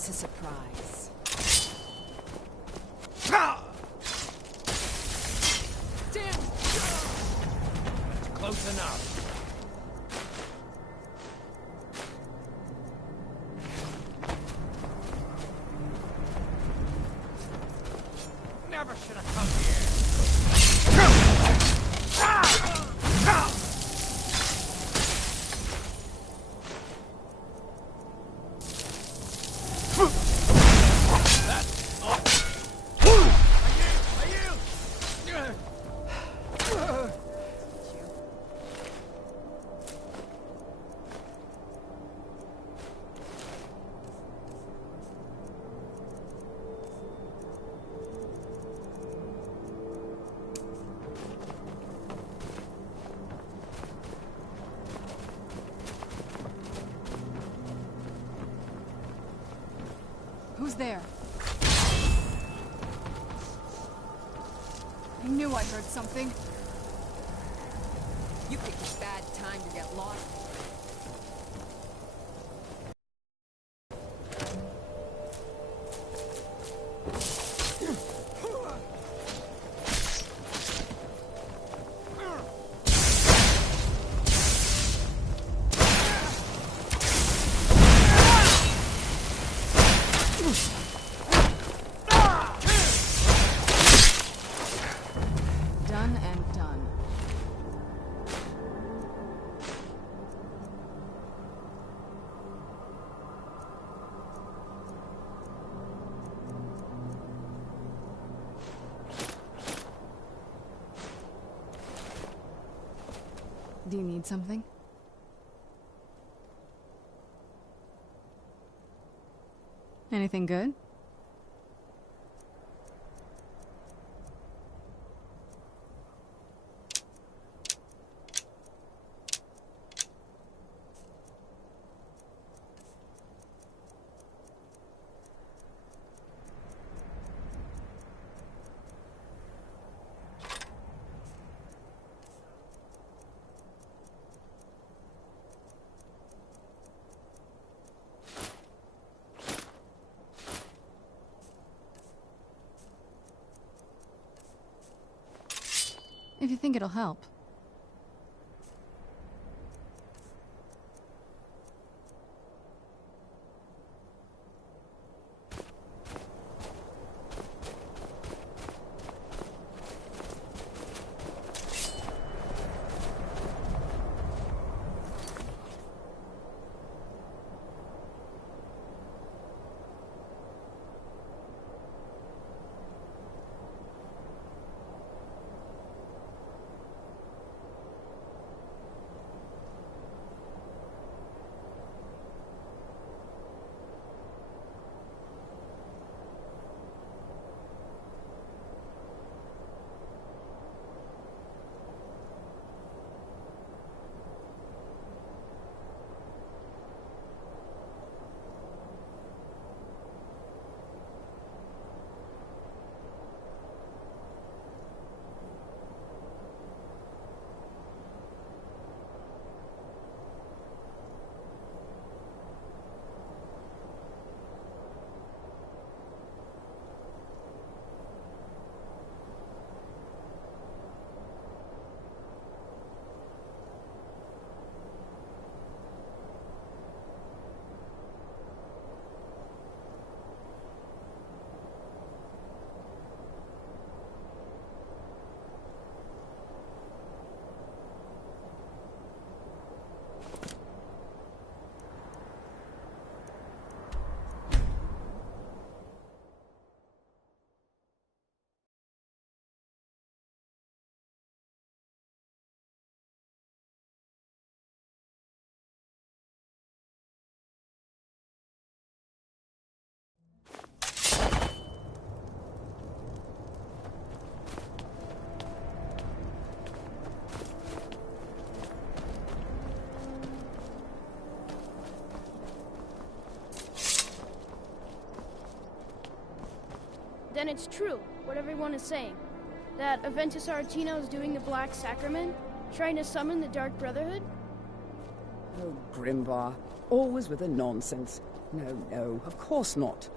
this a surprise? Damn! Close enough. Never should have come here. Who's there? I knew I heard something. You picked a bad time to get lost. Done and done. Do you need something? Anything good? If you think it'll help. Then it's true, what everyone is saying. That Aventus Aretino is doing the Black Sacrament, trying to summon the Dark Brotherhood? Oh, Grimvar. Always with the nonsense. No, of course not.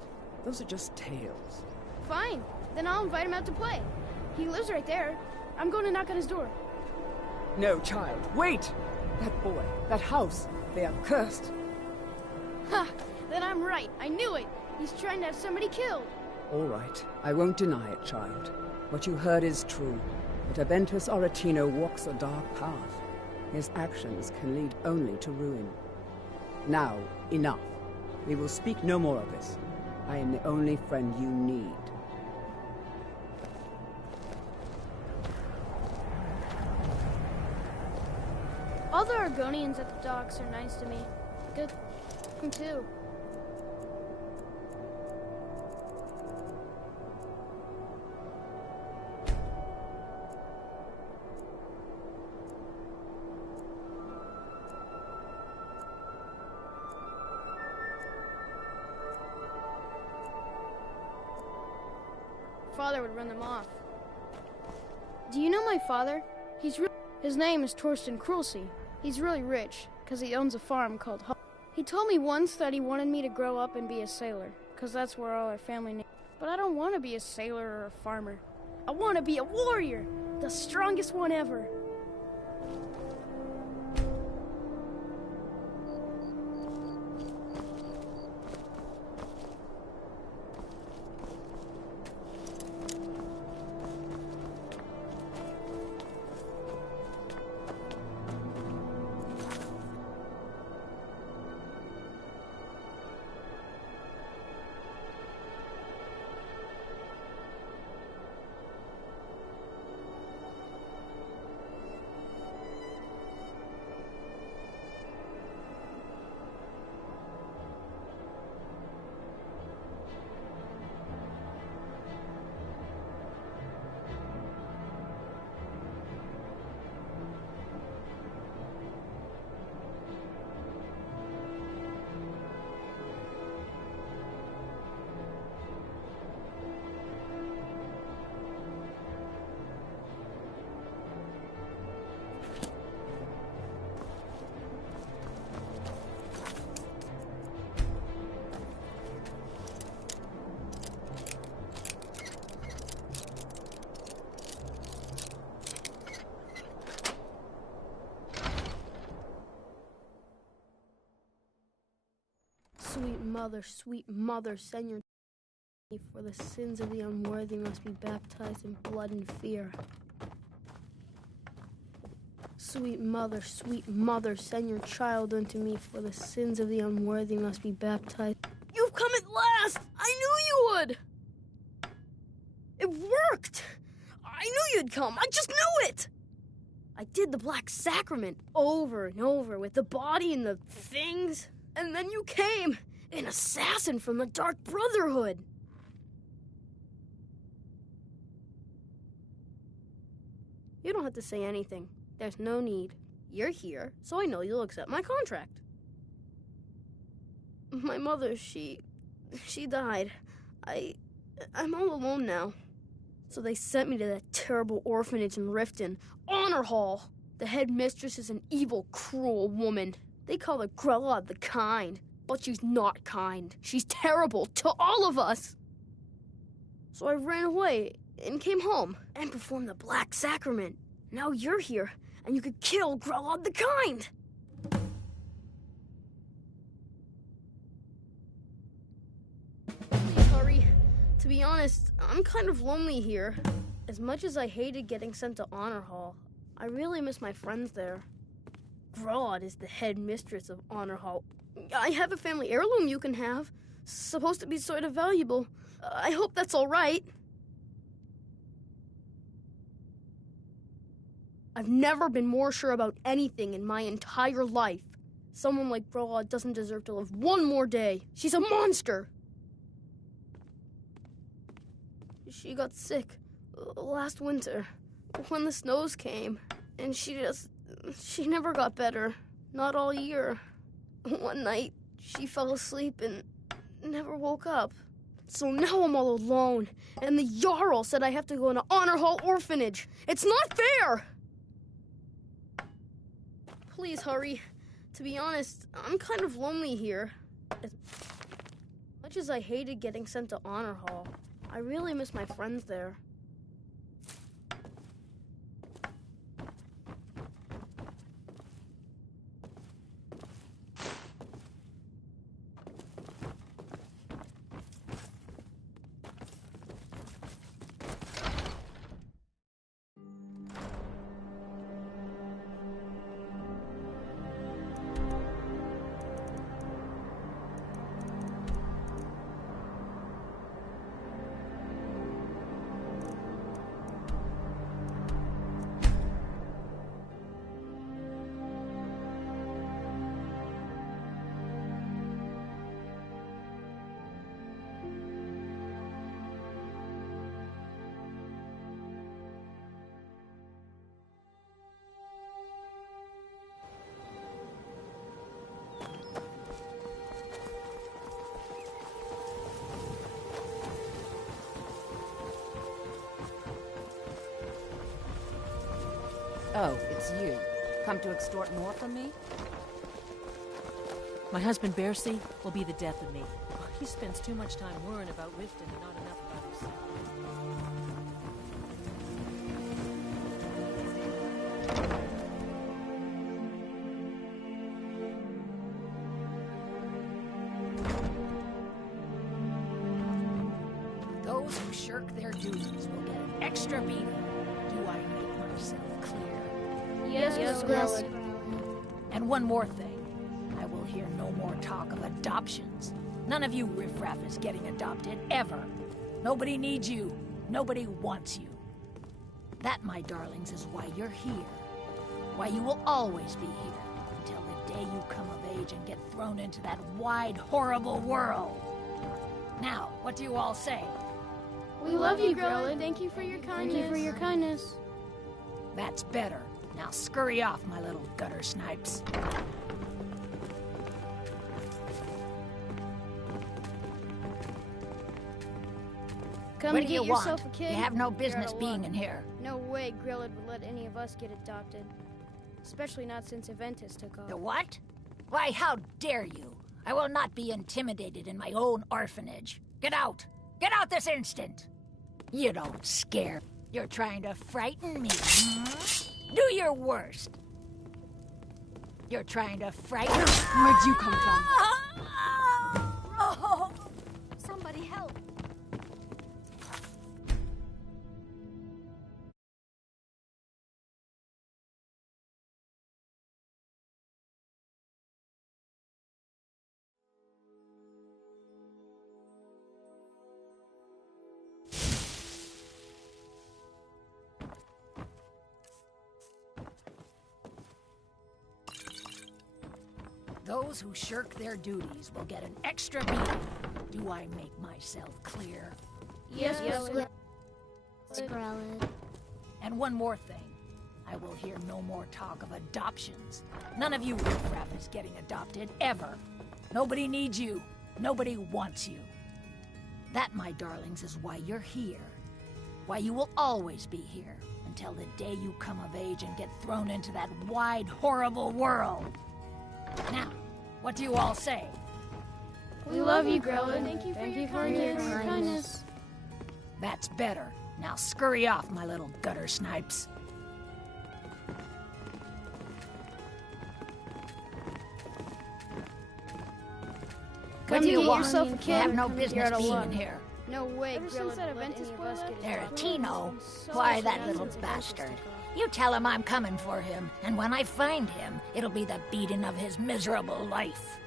Those are just tales. Fine. Then I'll invite him out to play. He lives right there. I'm going to knock on his door. No, child, wait! That boy, that house, they are cursed. Ha! Then I'm right. I knew it. He's trying to have somebody killed. All right, I won't deny it, child. What you heard is true. But Aventus Aretino walks a dark path. His actions can lead only to ruin. Now, enough. We will speak no more of this. I am the only friend you need. All the Argonians at the docks are nice to me. Good too. Father would run them off. Do you know my father? His name is Torsten Krulsey. He's really rich, because he owns a farm called He told me once that he wanted me to grow up and be a sailor, because that's where all our family names. But I don't want to be a sailor or a farmer. I want to be a warrior, the strongest one ever. Sweet mother, send your for the sins of the unworthy must be baptized in blood and fear. Sweet mother, send your child unto me, for the sins of the unworthy must be baptized. You've come at last! I knew you would! It worked! I knew you'd come, I just knew it! I did the Black Sacrament over and over with the body and the things, and then you came! An assassin from the Dark Brotherhood! You don't have to say anything. There's no need. You're here, so I know you'll accept my contract. My mother, she died. I'm all alone now. So they sent me to that terrible orphanage in Riften, Honor Hall. The headmistress is an evil, cruel woman. They call her Grelod the Kind. But she's not kind. She's terrible to all of us. So I ran away and came home and performed the Black Sacrament. Now you're here, and you could kill Grelod the Kind. Please hurry. To be honest, I'm kind of lonely here. As much as I hated getting sent to Honor Hall, I really miss my friends there. Grelod is the headmistress of Honor Hall. I have a family heirloom you can have. Supposed to be sort of valuable. I hope that's all right. I've never been more sure about anything in my entire life. Someone like Grelod doesn't deserve to live one more day. She's a monster. She got sick last winter when the snows came, and she never got better. Not all year. One night, she fell asleep and never woke up. So now I'm all alone, and the Jarl said I have to go in an Honor Hall orphanage. It's not fair! Please hurry. To be honest, I'm kind of lonely here. much as I hated getting sent to Honor Hall, I really miss my friends there. Oh, it's you. Come to extort more from me? My husband, Bercy, will be the death of me. He spends too much time worrying about Riften and not enough about himself. Those who shirk their duties will get an extra beating. Do I make myself clear? Yes. And one more thing. I will hear no more talk of adoptions. None of you riffraff is getting adopted, ever. Nobody needs you. Nobody wants you. That, my darlings, is why you're here. Why you will always be here. Until the day you come of age and get thrown into that wide, horrible world. Now, what do you all say? We love you, Grelin. Thank you for your kindness. Thank you for your kindness. That's better. Now scurry off, my little gutter snipes. Come What to do you get yourself want? a kid. You have no you're business out of being luck. in here. No way Grillad would let any of us get adopted. Especially not since Aventus took off. The what? Why, how dare you? I will not be intimidated in my own orphanage. Get out! Get out this instant! You don't scare. You're trying to frighten me, hmm? Do your worst. You're trying to frighten me. Where'd you come from? Oh! Somebody help. Those who shirk their duties will get an extra beating. Do I make myself clear? Yes, Grelad. And one more thing. I will hear no more talk of adoptions. None of you riffraff is getting adopted, ever. Nobody needs you. Nobody wants you. That, my darlings, is why you're here. Why you will always be here. Until the day you come of age and get thrown into that wide, horrible world. Now, what do you all say? We love you, Grelad. Thank you for your kindness. That's better. Now scurry off, my little gutter snipes. What do you get want? yourself a kid. You have no You're business out of being luck. in here. No way Grillad would let any of us get adopted. Tarantino? Why, that little bastard. You tell him I'm coming for him, and when I find him, it'll be the beating of his miserable life.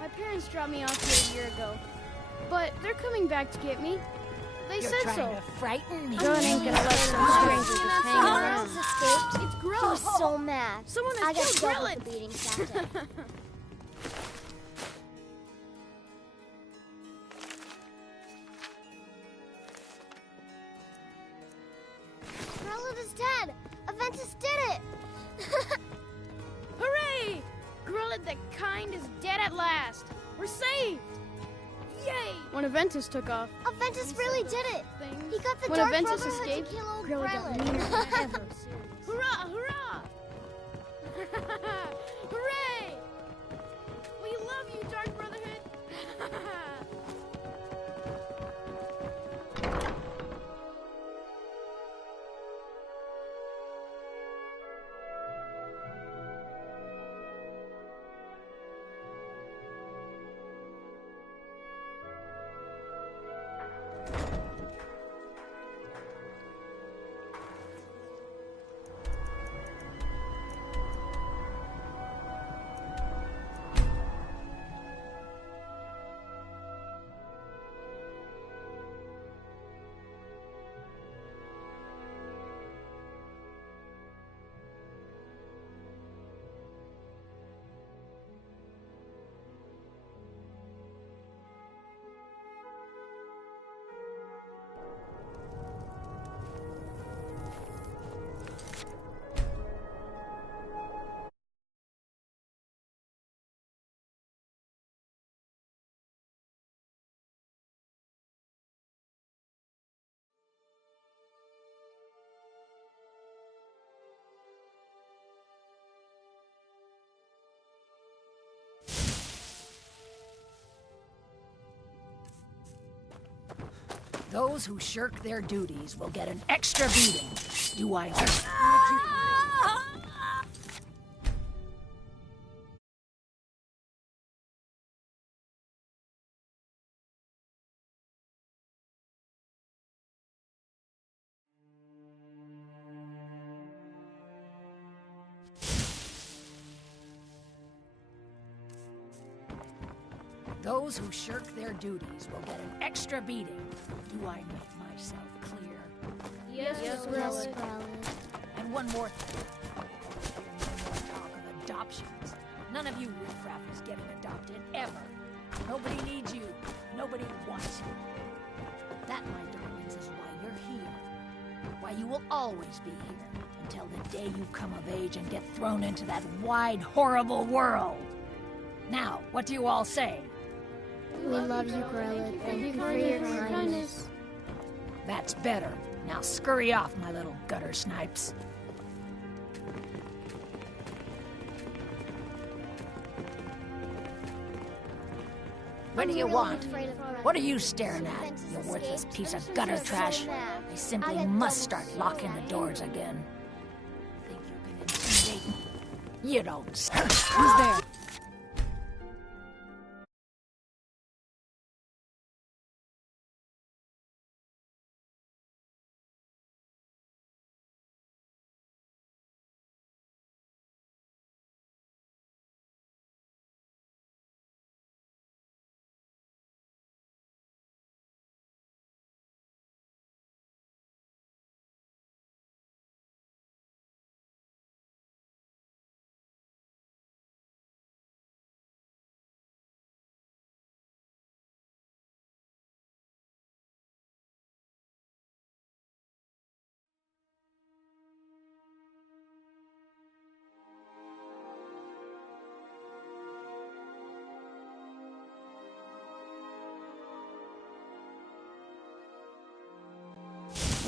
My parents dropped me off here a year ago, but they're coming back to get me. They You're said trying so. to frighten me. God ain't gonna let some stranger just hang Someone around. else escaped. It's He was Grillad. so mad. Someone I has got killed double Grillad. the beatings that day. Grelad is dead. Aventus did it. Hooray! Grillad the kind is dead at last. We're saved. Yay! When Aventus took off, Aventus really did it. He got the When Dark Aventus Brotherhood escaped, to kill old Grillad got Grelad. meaner than ever. Hurrah! Hurrah! Hooray! We love you, Dark Brotherhood. Those who shirk their duties will get an extra beating. Do I... Those who shirk their duties will get an extra beating. Do I make myself clear? Yes, Scarlet. And one more thing. No more talk of adoptions. None of you riffraff is getting adopted, ever. Nobody needs you. Nobody wants you. That, my darlings, is why you're here. Why you will always be here. Until the day you come of age and get thrown into that wide, horrible world. Now, what do you all say? We love you, Grella. Thank you for your kindness. That's better. Now scurry off, my little gutter snipes. What do you want? What are you staring at, you worthless piece of gutter trash? I simply must start locking the doors again. Think you can intimidate me? You don't. Who's there?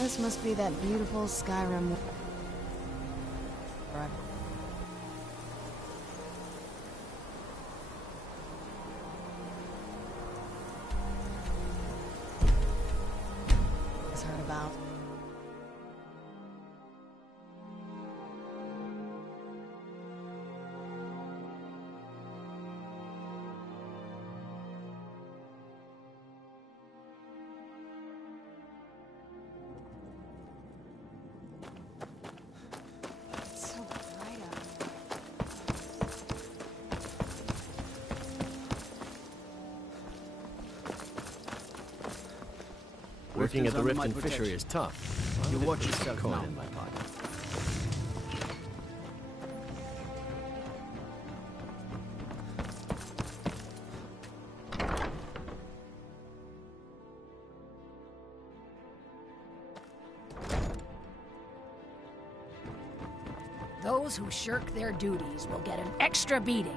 This must be that beautiful Skyrim. Right. Heard about. Working at the Riften fishery is tough. You watch yourself Coin now. in my pocket. Those who shirk their duties will get an extra beating.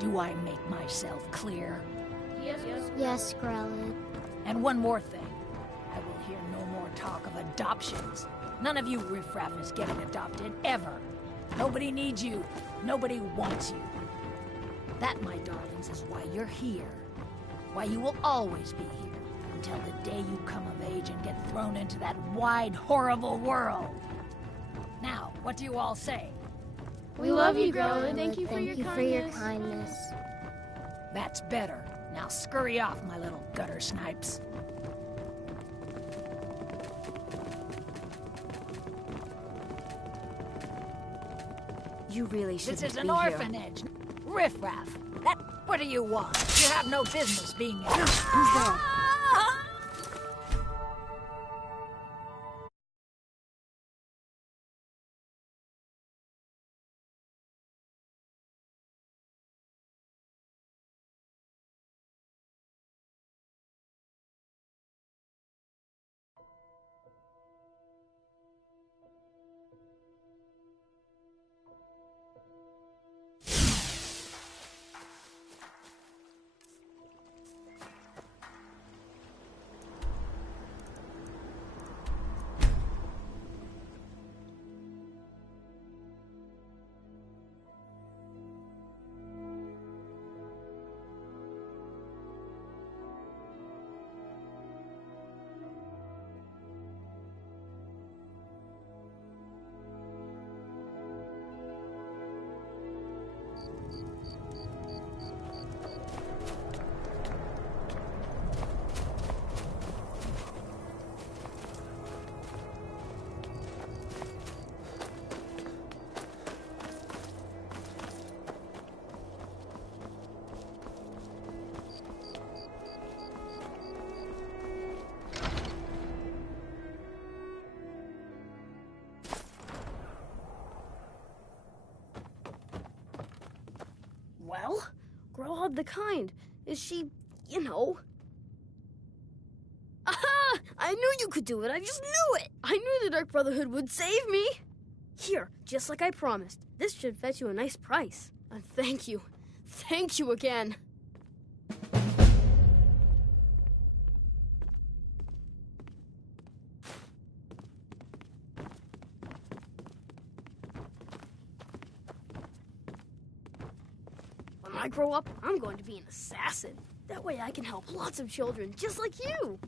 Do I make myself clear? Yes, Grella. And one more thing. I will hear no more talk of adoptions. None of you riffraff is getting adopted, ever. Nobody needs you. Nobody wants you. That, my darlings, is why you're here. Why you will always be here. Until the day you come of age and get thrown into that wide, horrible world. Now, what do you all say? We love you, Grella. Thank you for your kindness. That's better. Now scurry off, my little gutter snipes. You really shouldn't This is be an here. orphanage. Riffraff. What do you want? You have no business being here. Who's there? Well, Growled the kind. Is she, you know... Aha! I knew you could do it. I just knew it. I knew the Dark Brotherhood would save me. Here, just like I promised. This should fetch you a nice price. And thank you. Thank you again. When I grow up, I'm going to be an assassin. That way I can help lots of children just like you.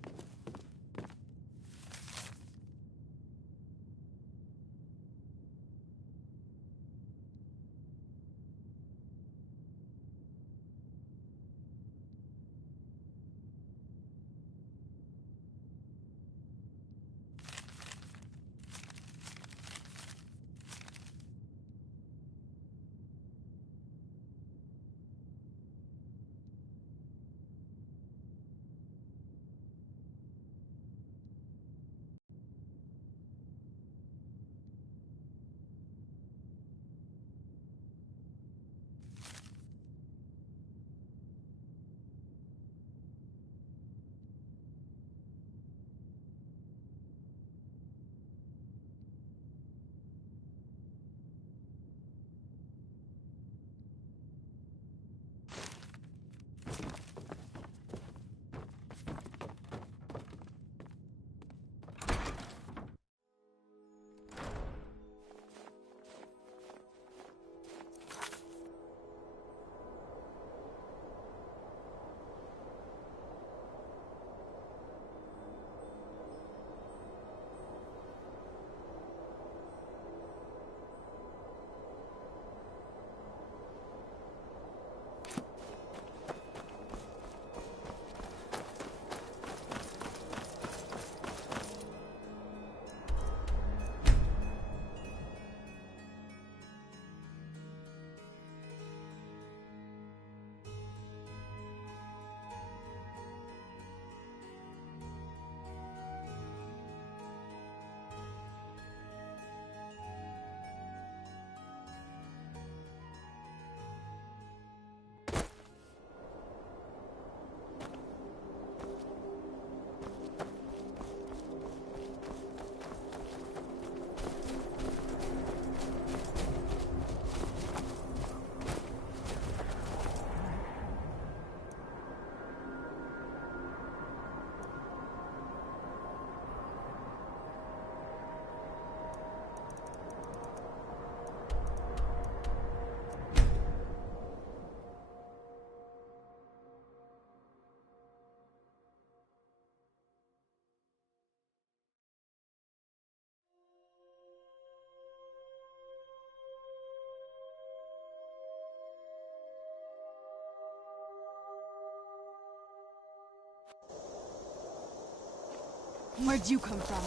Where'd you come from?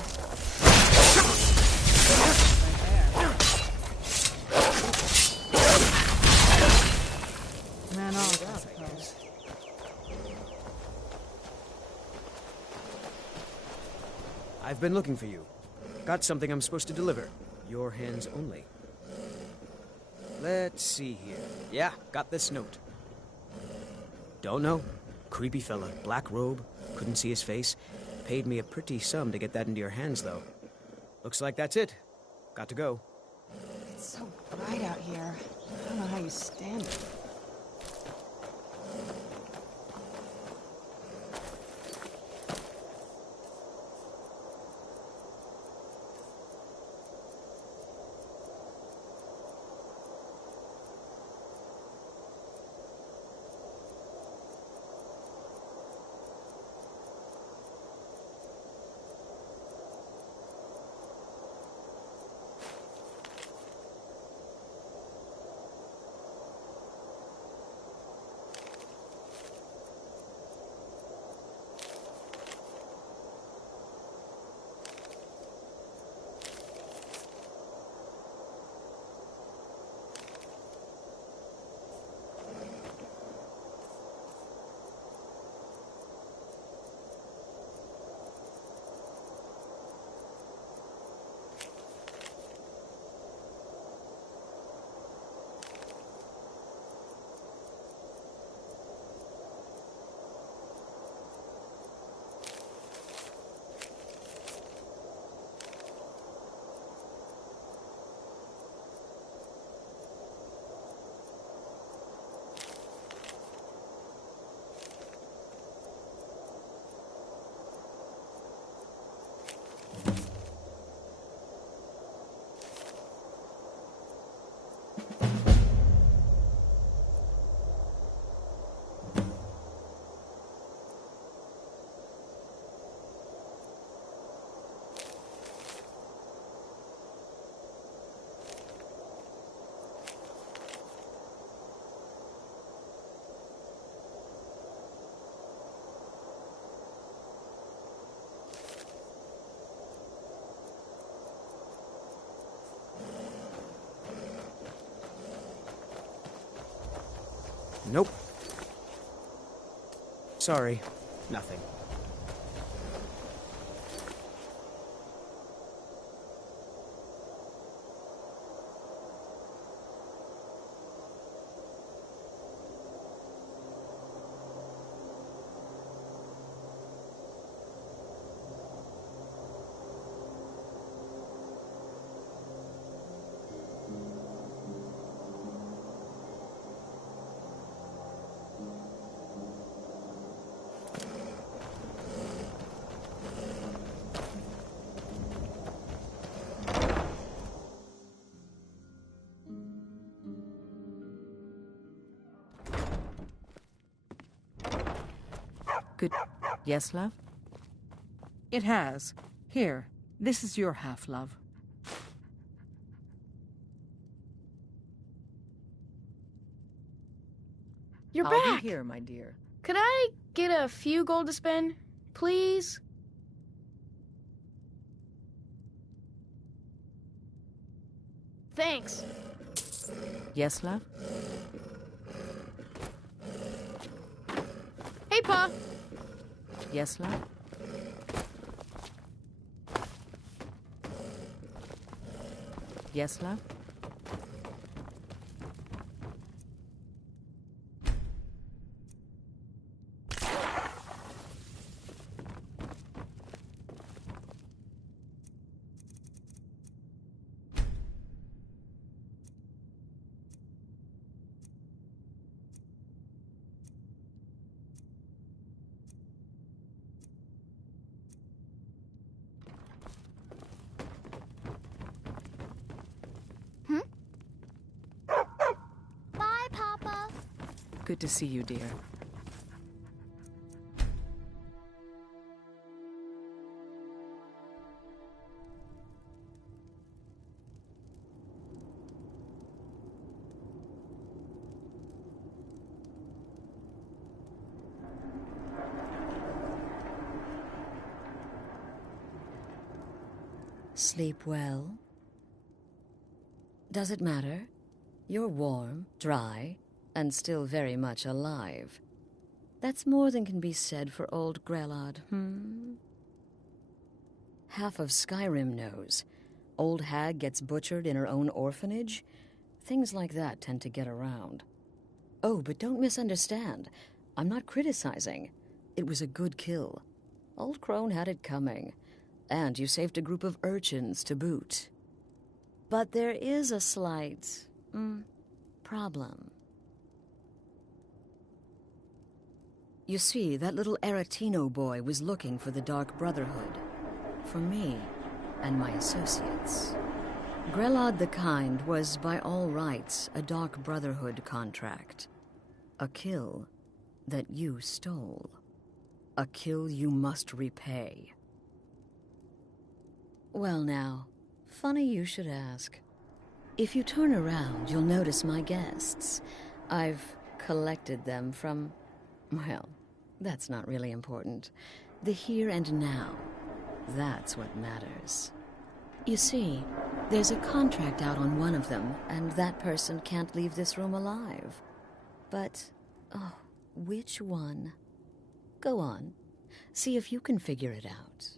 Ran off, I suppose. I've been looking for you. Got something I'm supposed to deliver. Your hands only. Let's see here. Yeah, got this note. Don't know. Creepy fella. Black robe. Couldn't see his face. Paid me a pretty sum to get that into your hands, though. Looks like that's it. Got to go. It's so bright out here. I don't know how you stand it. Nope. Sorry, nothing. Good. Yes, love? It has. Here, this is your half, love. You're I'll back! be here, my dear. Could I get a few gold to spend, please? Thanks. Yes, love? Hey, Pa. Yes, love? Yes, love? Bye, Papa. Good to see you, dear. Sleep well? Does it matter? You're warm, dry, and still very much alive. That's more than can be said for old Grelod, Half of Skyrim knows. Old hag gets butchered in her own orphanage. Things like that tend to get around. Oh, but don't misunderstand. I'm not criticizing. It was a good kill. Old Crone had it coming. And you saved a group of urchins to boot. But there is a slight, problem. You see, that little Aretino boy was looking for the Dark Brotherhood. For me and my associates. Grelod the Kind was, by all rights, a Dark Brotherhood contract. A kill that you stole. A kill you must repay. Well now, funny you should ask. If you turn around, you'll notice my guests. I've collected them from, well, that's not really important. The here and now. That's what matters. You see, there's a contract out on one of them, and that person can't leave this room alive. But, which one? Go on. See if you can figure it out.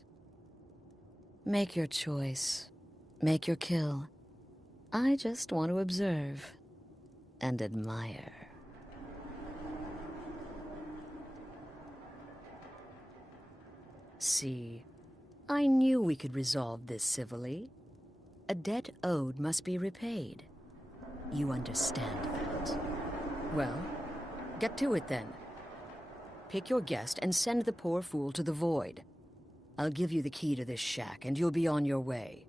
Make your choice. Make your kill. I just want to observe and admire. See, I knew we could resolve this civilly. A debt owed must be repaid. You understand that? Well, get to it then. Pick your guest and send the poor fool to the void. I'll give you the key to this shack, and you'll be on your way.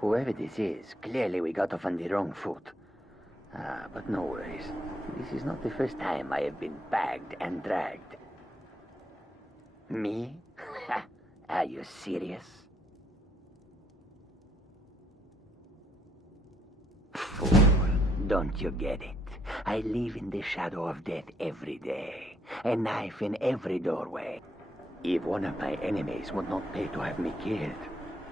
Whoever this is, clearly we got off on the wrong foot. But no worries. This is not the first time I have been bagged and dragged. Me? Are you serious? Fool, don't you get it? I live in the shadow of death every day. A knife in every doorway. If one of my enemies would not pay to have me killed,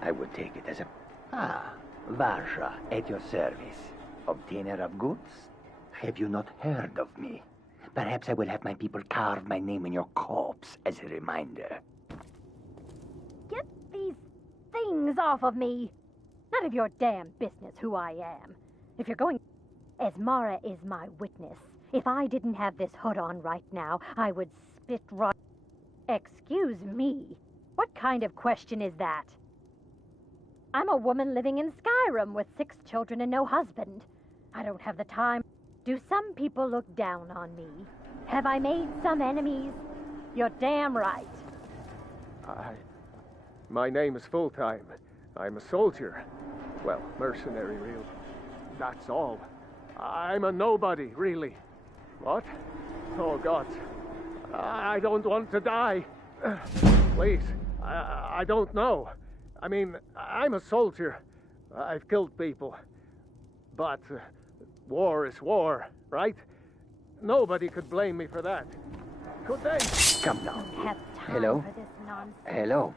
I would take it as a... Ah, Varsha, at your service. Obtainer of goods? Have you not heard of me? Perhaps I will have my people carve my name in your corpse as a reminder. Get these things off of me! None of your damn business who I am. If you're going... Esmara is my witness. If I didn't have this hood on right now, I would spit right... Excuse me. What kind of question is that? I'm a woman living in Skyrim with 6 children and no husband. I don't have the time. Do some people look down on me? Have I made some enemies? You're damn right. My name is Full-Time. I'm a soldier. Well, mercenary, really. That's all. I'm a nobody, really. What? Oh, God. I don't want to die. Please. I don't know. I mean, I'm a soldier. I've killed people. But war is war, right? Nobody could blame me for that. Could they? Come now. Hello? Hello?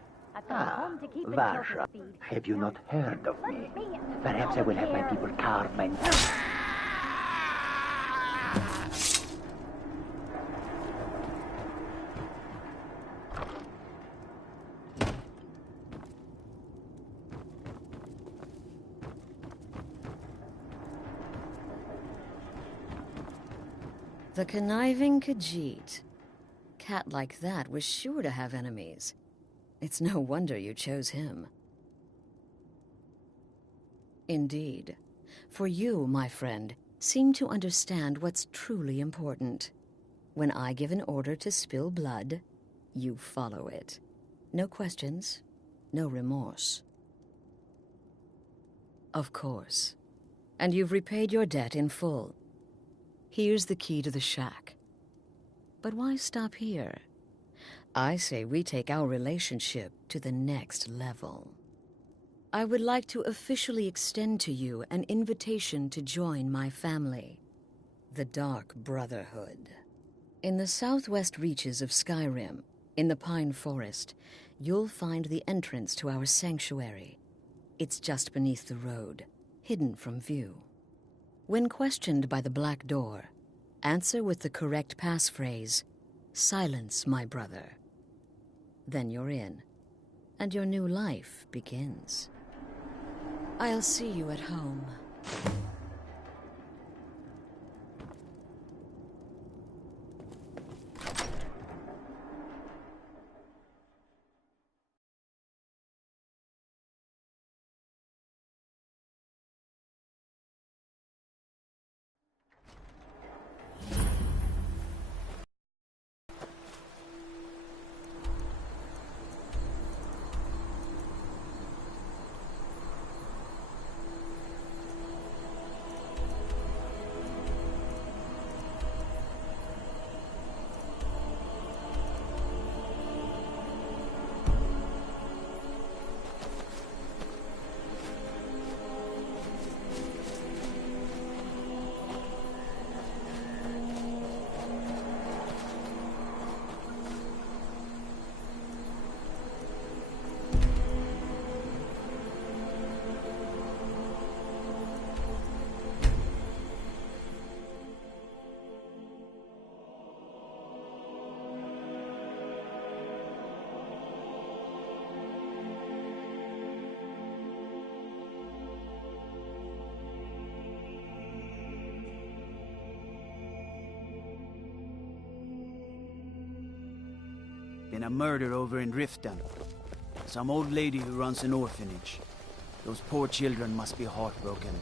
Ah, Varsha, have you not heard of me? Perhaps I will have my people carve my... The conniving Khajiit. Cat like that was sure to have enemies. It's no wonder you chose him. Indeed. For you, my friend, seem to understand what's truly important. When I give an order to spill blood, you follow it. No questions, no remorse. Of course. And you've repaid your debt in full. Here's the key to the shack. But why stop here? I say we take our relationship to the next level. I would like to officially extend to you an invitation to join my family, the Dark Brotherhood. In the southwest reaches of Skyrim, in the Pine Forest, you'll find the entrance to our sanctuary. It's just beneath the road, hidden from view. When questioned by the Black Door, answer with the correct passphrase, "Silence, my brother." Then you're in, and your new life begins. I'll see you at home. Been a murder over in Riften. Some old lady who runs an orphanage. Those poor children must be heartbroken.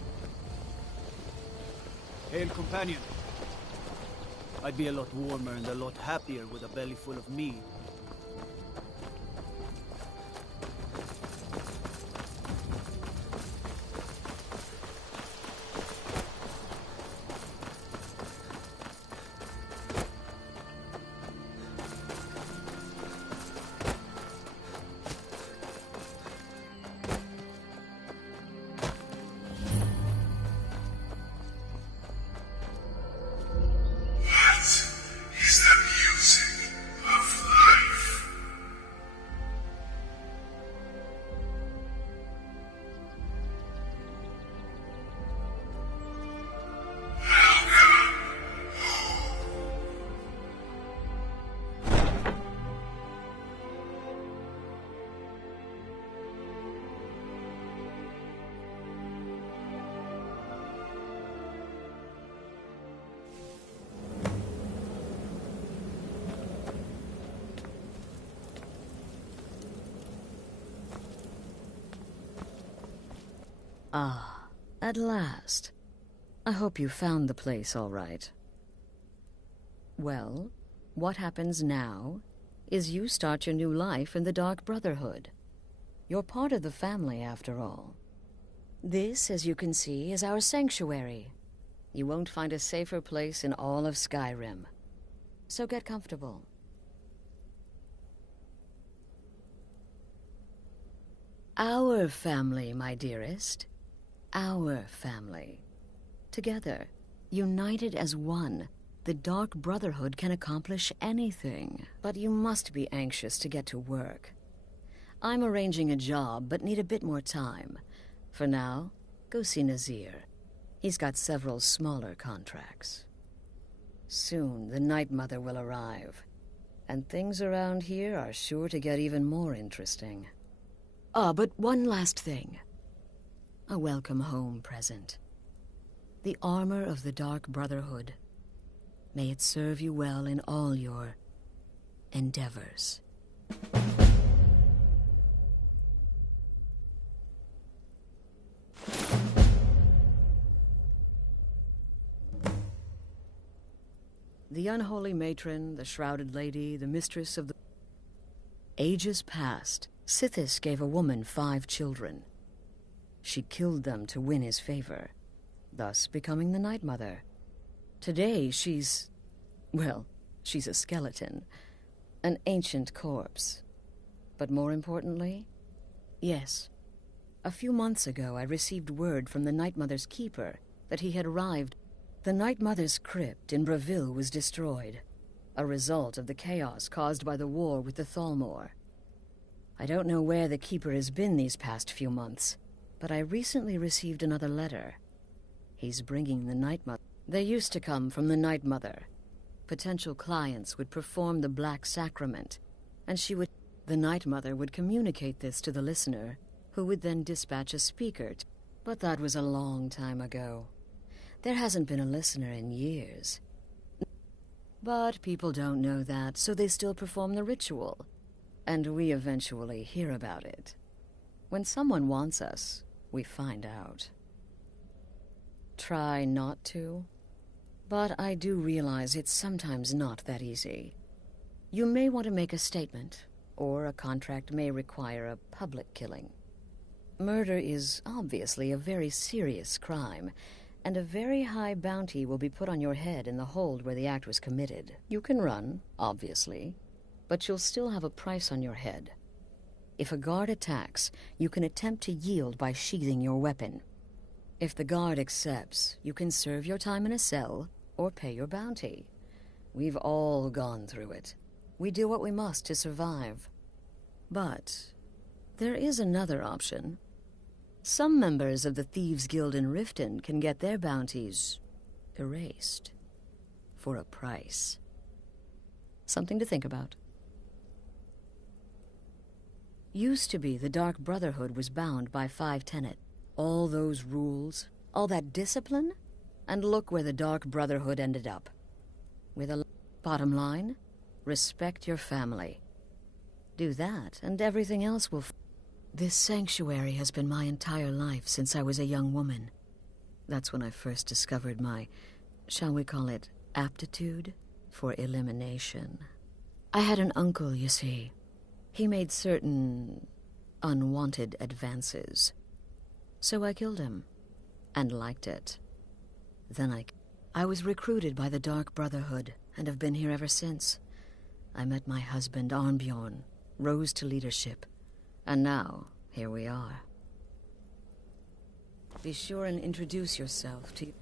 Hail, companion. I'd be a lot warmer and a lot happier with a belly full of meat. What is the music of life? Ah, at last. I hope you found the place all right. Well, what happens now is you start your new life in the Dark Brotherhood. You're part of the family, after all. This, as you can see, is our sanctuary. You won't find a safer place in all of Skyrim. So get comfortable. Our family, my dearest. Our family. Together, united as one, the Dark Brotherhood can accomplish anything. But you must be anxious to get to work. I'm arranging a job, but need a bit more time. For now, go see Nazir. He's got several smaller contracts. Soon, the Night Mother will arrive, and things around here are sure to get even more interesting. Ah, but one last thing. A welcome home present. The armor of the Dark Brotherhood. May it serve you well in all your endeavors. The unholy matron, the shrouded lady, the mistress of the... Ages past, Sithis gave a woman 5 children. She killed them to win his favor, thus becoming the Night Mother. Today she's... well, she's a skeleton. An ancient corpse. But more importantly... yes. A few months ago I received word from the Night Mother's keeper that he had arrived. The Night Mother's crypt in Bravil was destroyed, a result of the chaos caused by the war with the Thalmor. I don't know where the Keeper has been these past few months, but I recently received another letter. He's bringing the Night Mother. They used to come from the Night Mother. Potential clients would perform the Black Sacrament, and the Night Mother would communicate this to the listener, who would then dispatch a speaker. But that was a long time ago. There hasn't been a listener in years. But people don't know that, so they still perform the ritual. And we eventually hear about it. When someone wants us, we find out. Try not to. But I do realize it's sometimes not that easy. You may want to make a statement, or a contract may require a public killing. Murder is obviously a very serious crime, and a very high bounty will be put on your head in the hold where the act was committed. You can run, obviously, but you'll still have a price on your head. If a guard attacks, you can attempt to yield by sheathing your weapon. If the guard accepts, you can serve your time in a cell or pay your bounty. We've all gone through it. We do what we must to survive. But there is another option. Some members of the Thieves' Guild in Riften can get their bounties erased for a price. Something to think about. Used to be the Dark Brotherhood was bound by 5 tenets. All those rules, all that discipline, and look where the Dark Brotherhood ended up. With a bottom line, respect your family. Do that, and everything else will... This sanctuary has been my entire life since I was a young woman. That's when I first discovered my, shall we call it, aptitude for elimination. I had an uncle, you see. He made certain unwanted advances. So I killed him, and liked it. Then I was recruited by the Dark Brotherhood, and have been here ever since. I met my husband, Arnbjorn, rose to leadership, and now, here we are. Be sure and introduce yourself to...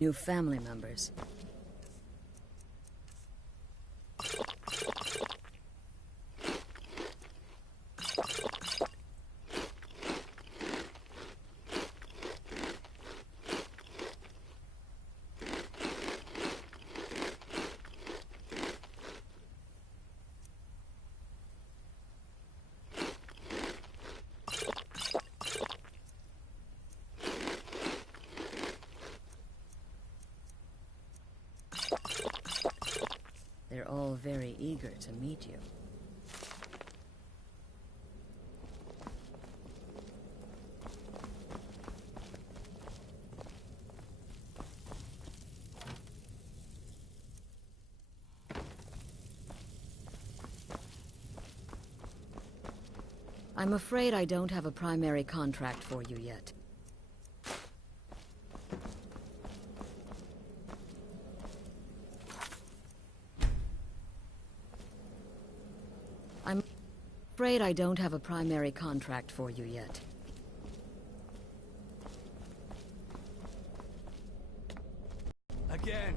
new family members. They're all very eager to meet you. I'm afraid I don't have a primary contract for you yet. I'm afraid I don't have a primary contract for you yet. Again,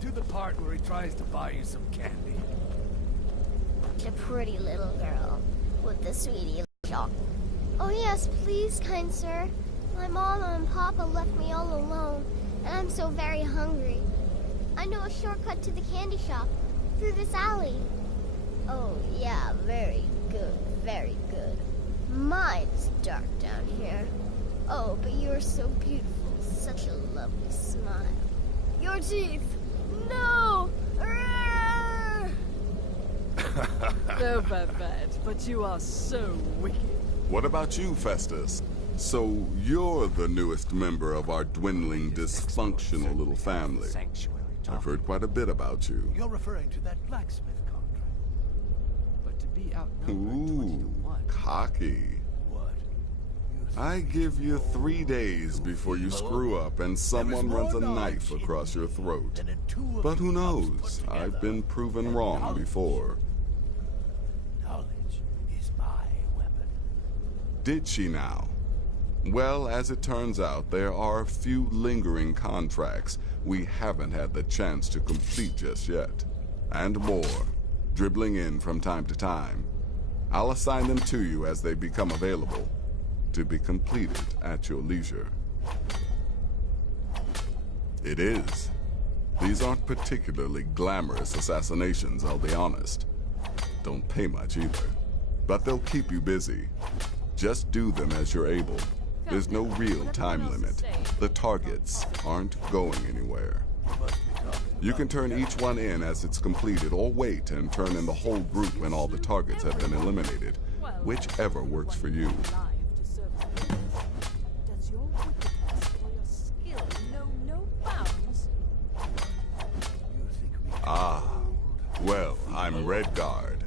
do the part where he tries to buy you some candy. The pretty little girl with the sweetie little chocolate. Oh yes, please, kind sir. My mama and papa left me all alone, and I'm so very hungry. I know a shortcut to the candy shop, through this alley. Oh yeah, very good, very good. Mine's dark down here. Oh, but you're so beautiful, such a lovely smile. Your teeth! No! So bad, but you are so wicked. What about you, Festus? So you're the newest member of our dwindling, dysfunctional little family. I've heard quite a bit about you. You're referring to that blacksmith contract. But to be outnumbered Ooh, cocky. I give you 3 days before you screw up and someone runs a knife across your throat. But who knows? I've been proven wrong before. Knowledge is my weapon. Did she now? Well, as it turns out, there are a few lingering contracts we haven't had the chance to complete just yet. And more, dribbling in from time to time. I'll assign them to you as they become available, to be completed at your leisure. It is. These aren't particularly glamorous assassinations, I'll be honest. Don't pay much either. But they'll keep you busy. Just do them as you're able. There's no real time limit. The targets aren't going anywhere. You can turn each one in as it's completed, or wait and turn in the whole group when all the targets have been eliminated. Whichever works for you. Does your wickedness or your skill know no bounds? Ah, well, I'm Redguard,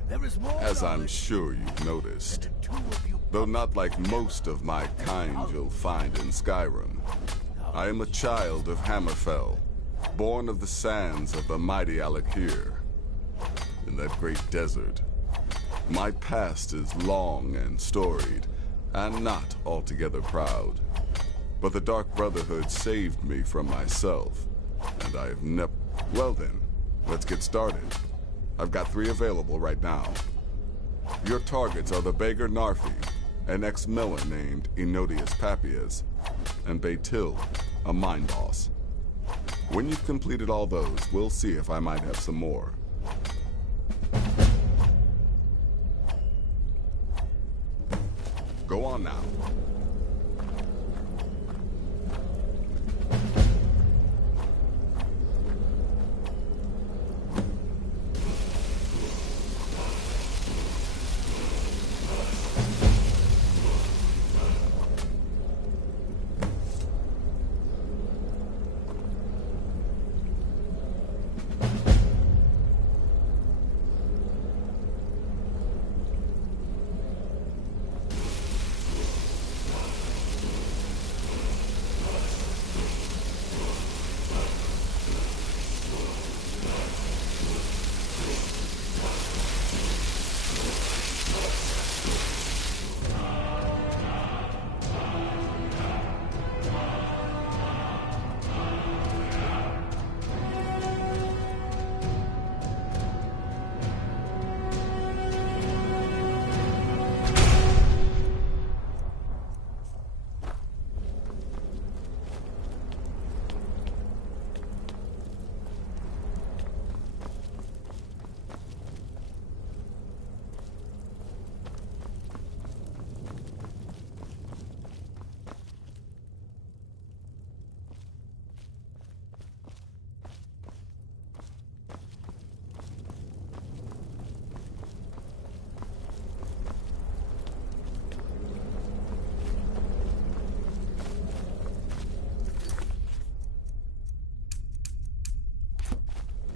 as I'm sure you've noticed. Though not like most of my kind you'll find in Skyrim. I am a child of Hammerfell, born of the sands of the mighty Alakir, in that great desert. My past is long and storied, and not altogether proud. But the Dark Brotherhood saved me from myself, and I have never... Well then, let's get started. I've got 3 available right now. Your targets are the Beggar Narfi, an ex-miller named Enodius Papias, and Baytil, a mine boss. When you've completed all those, we'll see if I might have some more. Go on now.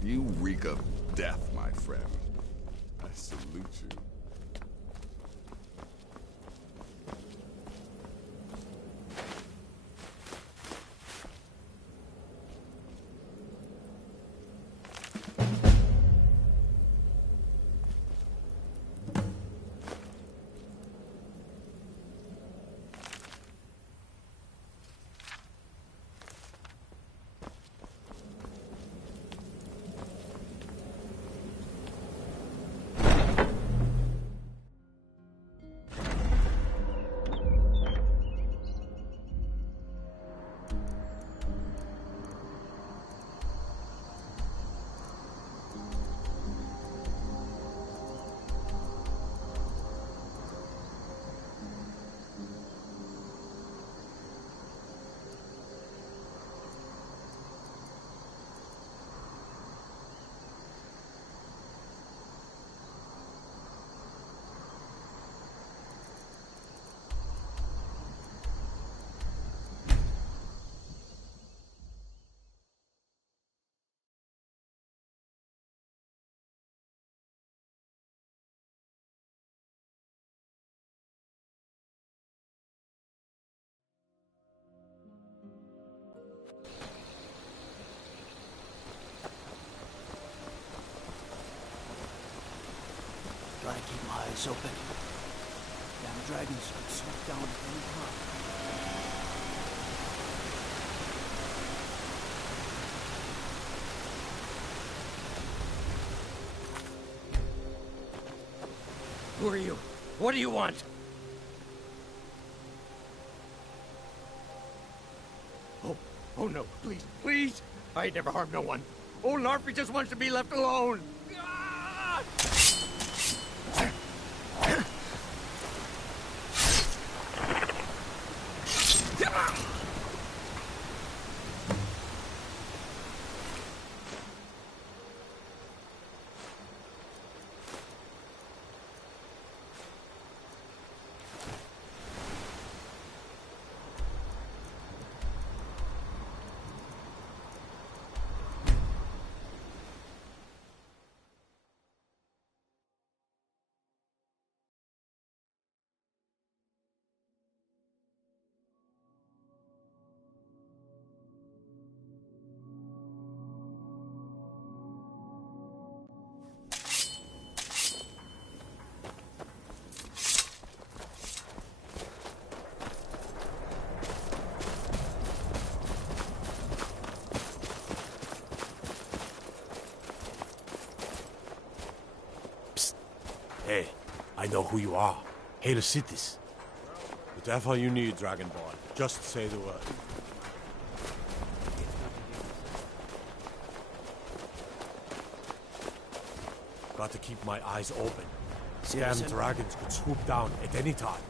You reek of death, my friend. I salute you. Gotta keep my eyes open. Damn dragons could swoop down at any time. Who are you? What do you want? Oh no, please, please! I ain't never harmed no one. Old Narfi just wants to be left alone. Hey, I know who you are. Here to cities. Whatever you need, Dragonborn. Just say the word. Got to keep my eyes open. Damn dragons could swoop down at any time.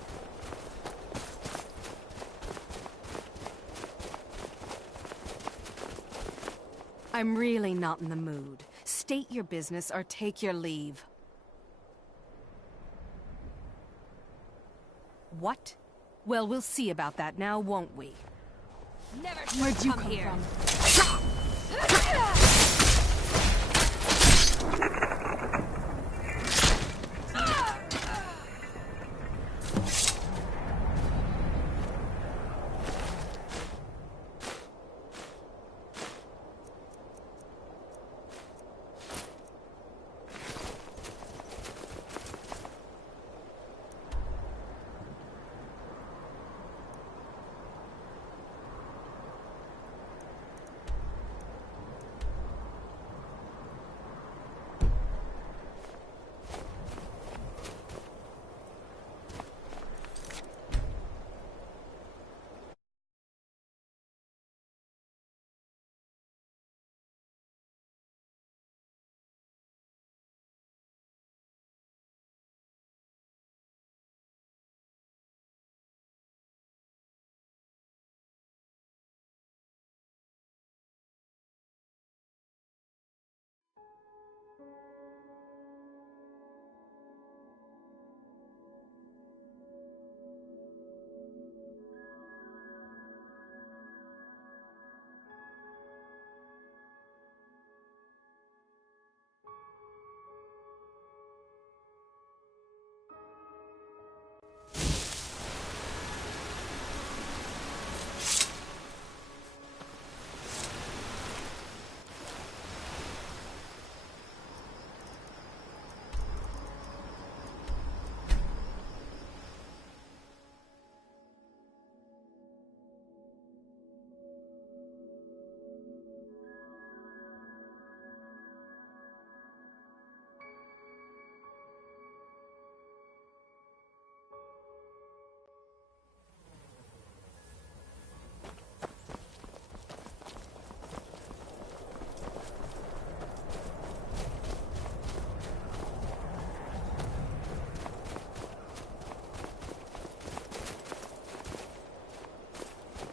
I'm really not in the mood. State your business or take your leave. What? Well, we'll see about that now, won't we? Never Where'd you come here. from?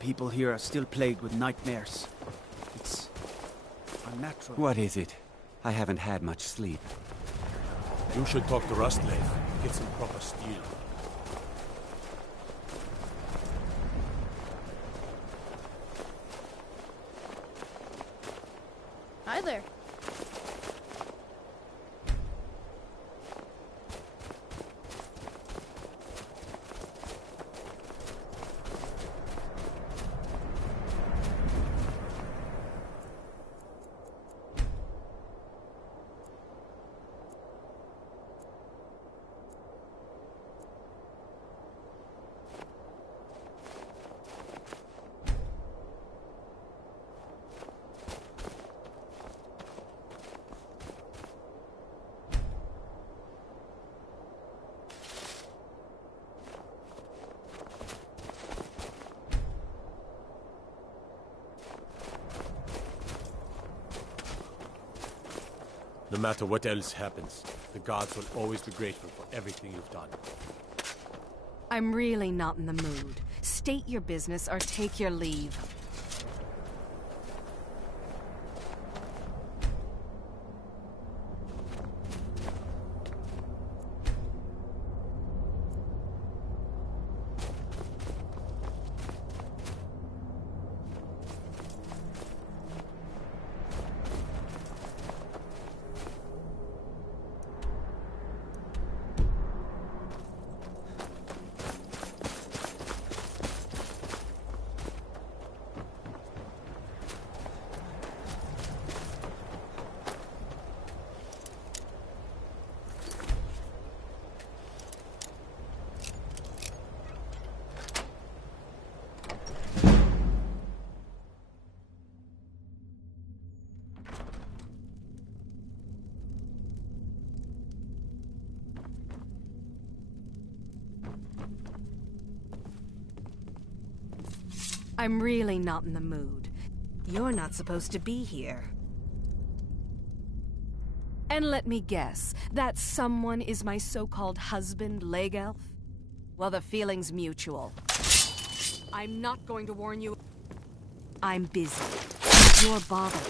people here are still plagued with nightmares. It's unnatural. What is it? I haven't had much sleep. You should talk to Rustley. Get some proper steel. Hi there. No matter what else happens, the gods will always be grateful for everything you've done. I'm really not in the mood. State your business or take your leave. I'm really not in the mood. You're not supposed to be here. And let me guess, that someone is my so-called husband, Leg Elf? Well, the feeling's mutual. I'm not going to warn you. I'm busy. You're bothered.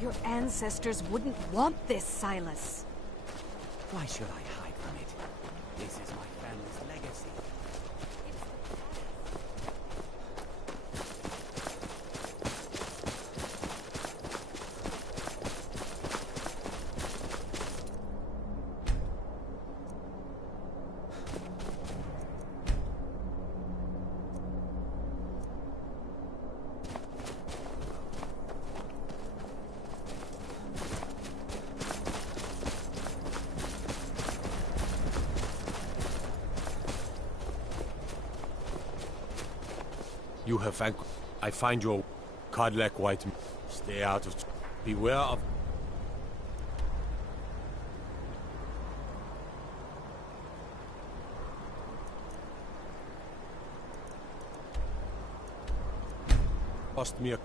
Your ancestors wouldn't want this, Silas. Why should I hide from it? This is my family's legacy. You have vanquished. I find your Cadillac white. Stay out of. Beware of. Cost me a.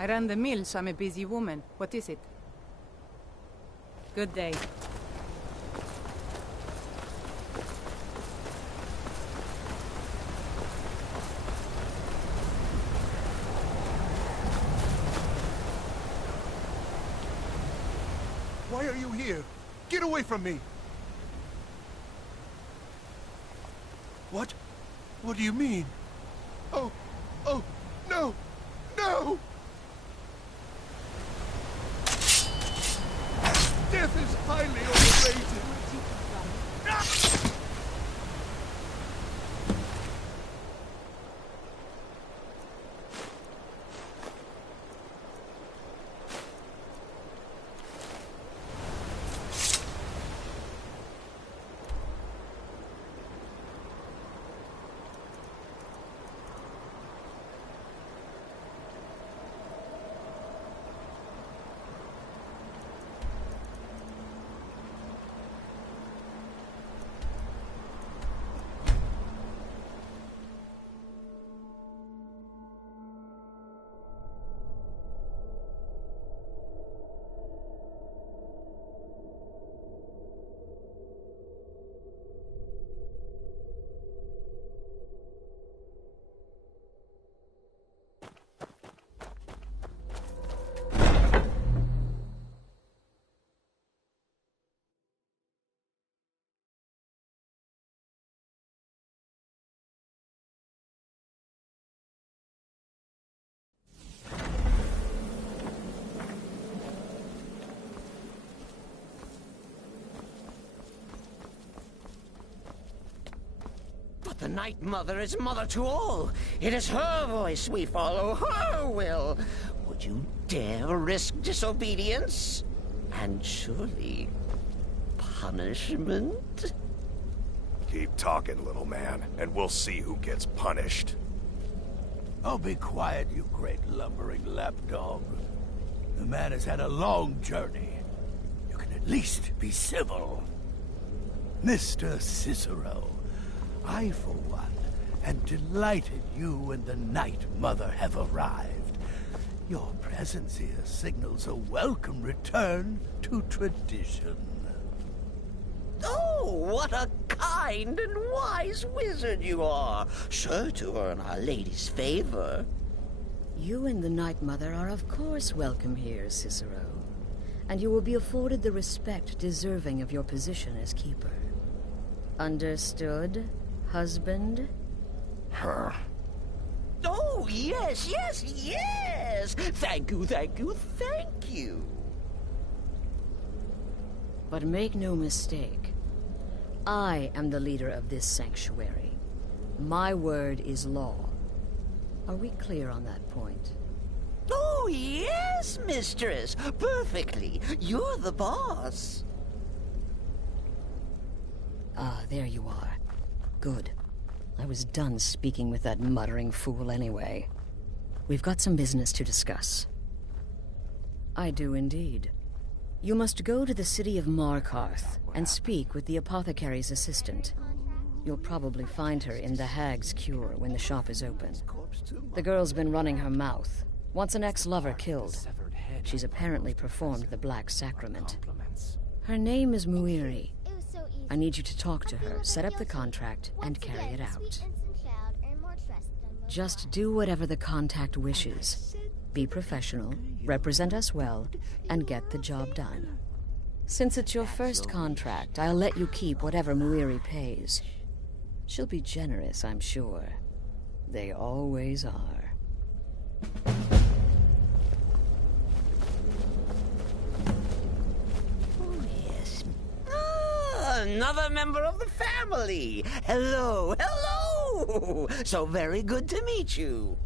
I run the mills. I'm a busy woman. What is it? Good day. Why are you here? Get away from me! What? What do you mean? Oh, oh, no, no! Death is highly overrated. The Night Mother is mother to all. It is her voice we follow, her will. Would you dare risk disobedience? And surely punishment? Keep talking, little man, and we'll see who gets punished. Oh, be quiet, you great lumbering lapdog. The man has had a long journey. You can at least be civil. Mr. Cicero, I, for one, am delighted you and the Night Mother have arrived. Your presence here signals a welcome return to tradition. Oh, what a kind and wise wizard you are, sure to earn Our Lady's favor. You and the Night Mother are of course welcome here, Cicero. And you will be afforded the respect deserving of your position as keeper. Understood, husband? Her. Oh, yes, yes, yes! Thank you, thank you, thank you! But make no mistake, I am the leader of this sanctuary. My word is law. Are we clear on that point? Oh, yes, mistress! Perfectly! You're the boss! Ah, there you are. Good. I was done speaking with that muttering fool anyway. We've got some business to discuss. I do indeed. You must go to the city of Markarth and speak with the apothecary's assistant. You'll probably find her in the Hag's Cure when the shop is open. The girl's been running her mouth. Wants an ex-lover killed. She's apparently performed the Black Sacrament. Her name is Muiri. I need you to talk to her, set up the contract, and carry it out. Just do whatever the contact wishes. Be professional, represent us well, and get the job done. Since it's your first contract, I'll let you keep whatever Muiri pays. She'll be generous, I'm sure. They always are. Another member of the family. Hello, hello! So very good to meet you.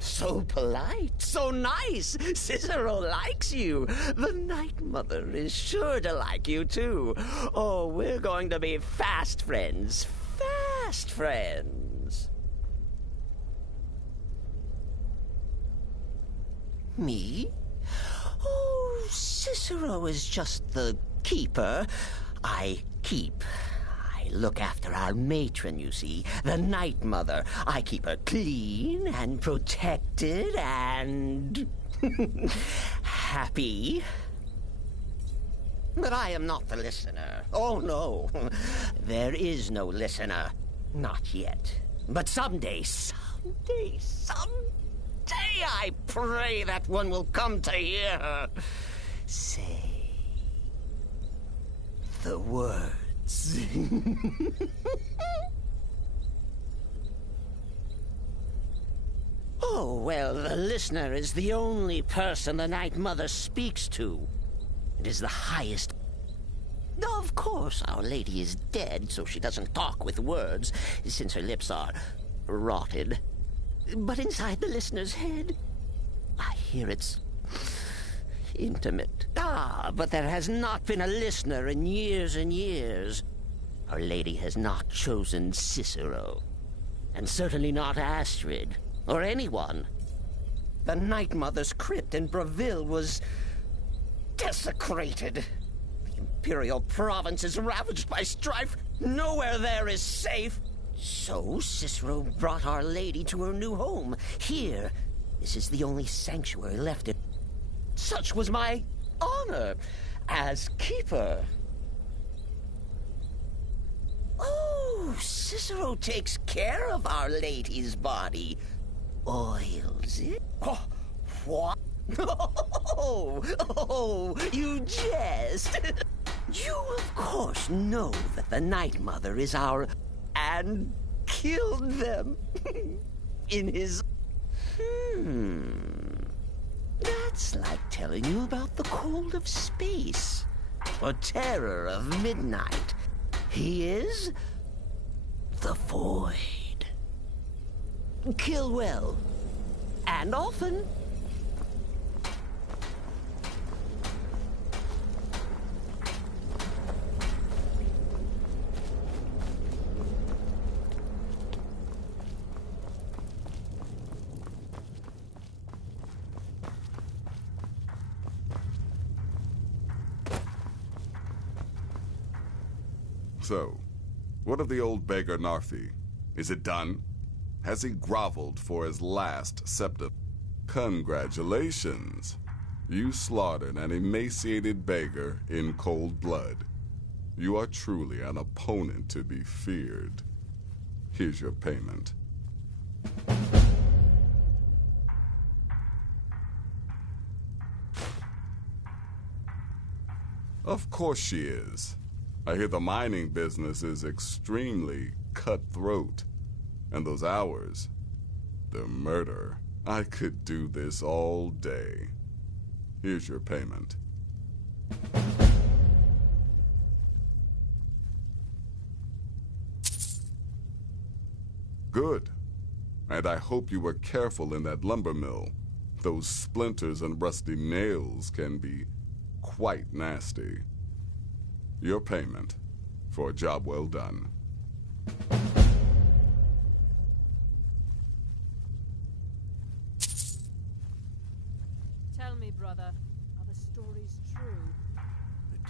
So polite, so nice. Cicero likes you. The Night Mother is sure to like you, too. Oh, we're going to be fast friends. Fast friends. Me? Oh, Cicero is just the keeper. I keep. I look after our matron, you see, the Night Mother. I keep her clean and protected and happy. But I am not the listener. Oh, no. There is no listener. Not yet. But someday, I pray that one will come to hear her say the words. guts. Oh, well, the listener is the only person the Night Mother speaks to. It is the highest. Of course, Our Lady is dead, so she doesn't talk with words, since her lips are rotted. But inside the listener's head, I hear it's intimate. Ah, but there has not been a listener in years and years. Our Lady has not chosen Cicero, and certainly not Astrid, or anyone. The Night Mother's crypt in Breville was desecrated. The Imperial province is ravaged by strife. Nowhere there is safe. So Cicero brought Our Lady to her new home. Here, this is the only sanctuary left. Such was my honor as keeper. Oh, Cicero takes care of Our Lady's body. Oils it? Oh, what? Oh, you jest. You, of course, know that the Night Mother is our... and killed them in his... That's like telling you about the cold of space, or terror of midnight. He is the void. Kill well, and often. So, what of the old beggar Narfi? Is it done? Has he groveled for his last septum? Congratulations. You slaughtered an emaciated beggar in cold blood. You are truly an opponent to be feared. Here's your payment. Of course she is. I hear the mining business is extremely cutthroat. And those hours, the murder. I could do this all day. Here's your payment. Good. And I hope you were careful in that lumber mill. Those splinters and rusty nails can be quite nasty. Your payment for a job well done. Tell me, brother, are the stories true?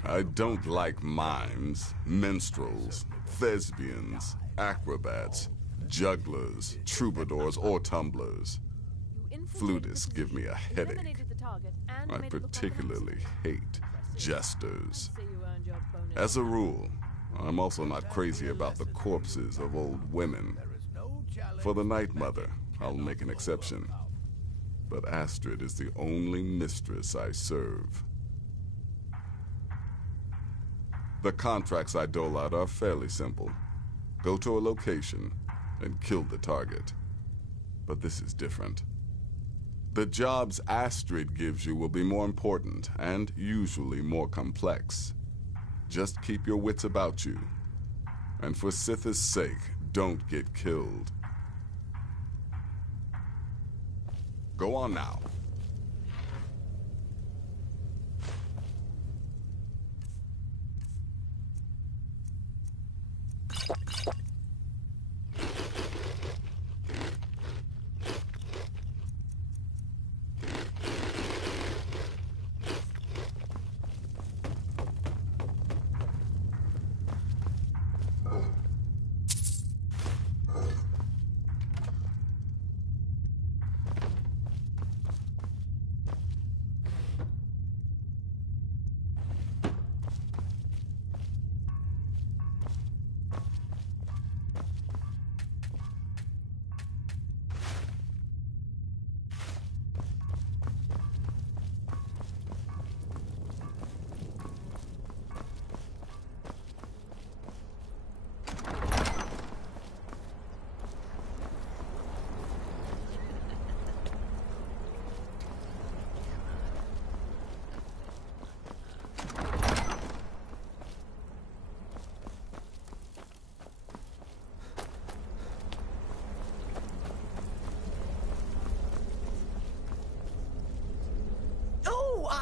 I don't like mimes, minstrels, thespians, acrobats, jugglers, troubadours, or tumblers. Flutists give me a headache. I particularly hate jesters. As a rule, I'm also not crazy about the corpses of old women. For the Night Mother, I'll make an exception. But Astrid is the only mistress I serve. The contracts I dole out are fairly simple. Go to a location and kill the target. But this is different. The jobs Astrid gives you will be more important and usually more complex. Just keep your wits about you. And for Sith's sake, don't get killed. Go on now.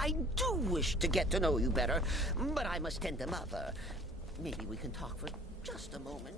I do wish to get to know you better, but I must tend to Mother. Maybe we can talk for just a moment.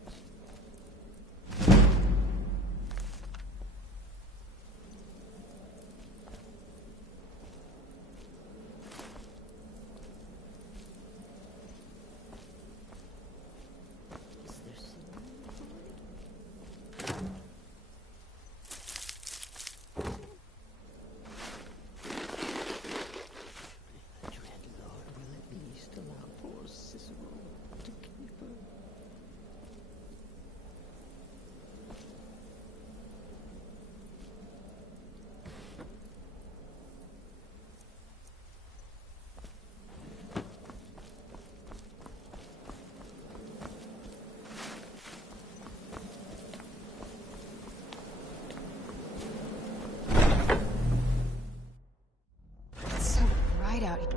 Out here.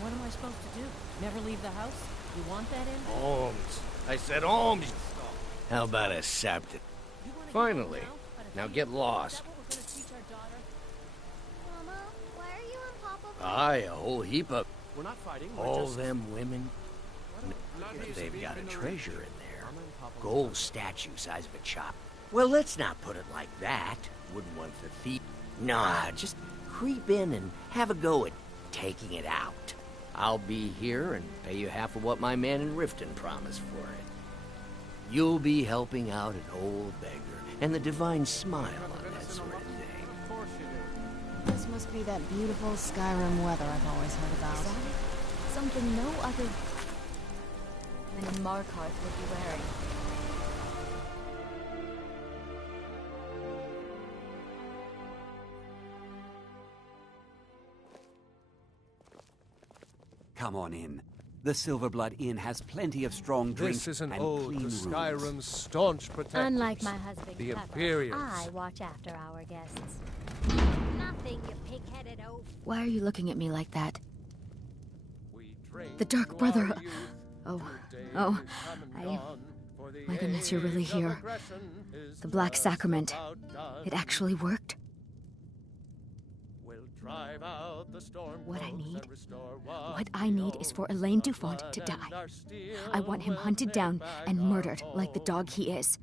What am I supposed to do? Never leave the house? You want that in? Holmes. I said Holmes. How about a septic? Finally. Now get lost. Mama, why are you and Papa? Aye, a whole heap of... We're not fighting. All them women. But they've got a treasure in there. Gold statue size of a chop. Well, let's not put it like that. Wouldn't want the thief. Nah, just creep in and have a go at taking it out. I'll be here and pay you half of what my man in Riften promised for it. You'll be helping out an old beggar and the divine smile on that sort of thing. This must be that beautiful Skyrim weather I've always heard about. Something no other than a Markarth would be wearing. Come on in. The Silverblood Inn has plenty of strong drink This is an and ode clean to rooms. Skyrim's staunch protectors. Unlike my husband, the Pepper, Imperials. I watch after our guests. Nothing, you pig-headed oaf. Why are you looking at me like that? The Dark Brother... Oh. My goodness, you're really here. The Black Sacrament. It actually worked? What I need is for Elaine Dufont to die. I want him hunted down and murdered like the dog he is.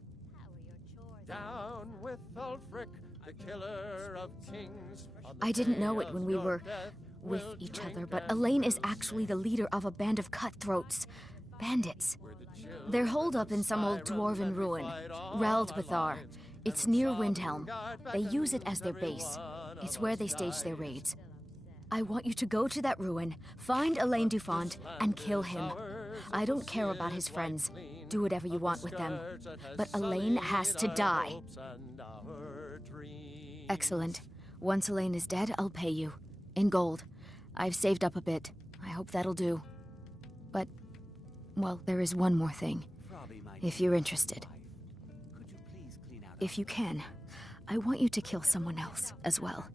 Down with Ulfric, the killer of kings. I didn't know it when we were with each other, but Elaine is actually the leader of a band of cutthroats. Bandits. They're holed up in some old dwarven ruin, Raldbathar. It's near Windhelm. They use it as their base. It's where they stage their raids. I want you to go to that ruin, find Elaine Dufont, and kill him. I don't care about his friends. Do whatever you want with them. But Elaine has to die. Excellent. Once Elaine is dead, I'll pay you. In gold. I've saved up a bit. I hope that'll do. But, well, there is one more thing. If you're interested. If you can, I want you to kill someone else as well.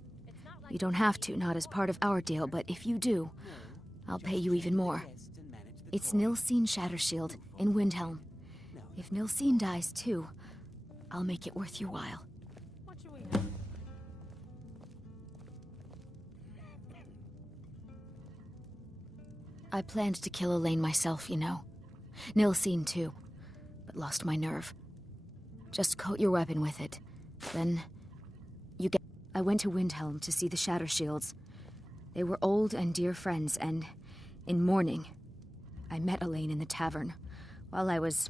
You don't have to, not as part of our deal, but if you do, I'll pay you even more. It's Nilsine Shattershield in Windhelm. If Nilsine dies too, I'll make it worth your while. I planned to kill Elaine myself, you know. Nilsine too, but lost my nerve. Just coat your weapon with it. Then you get... I went to Windhelm to see the Shattershields. They were old and dear friends, and in mourning, I met Elaine in the tavern while I was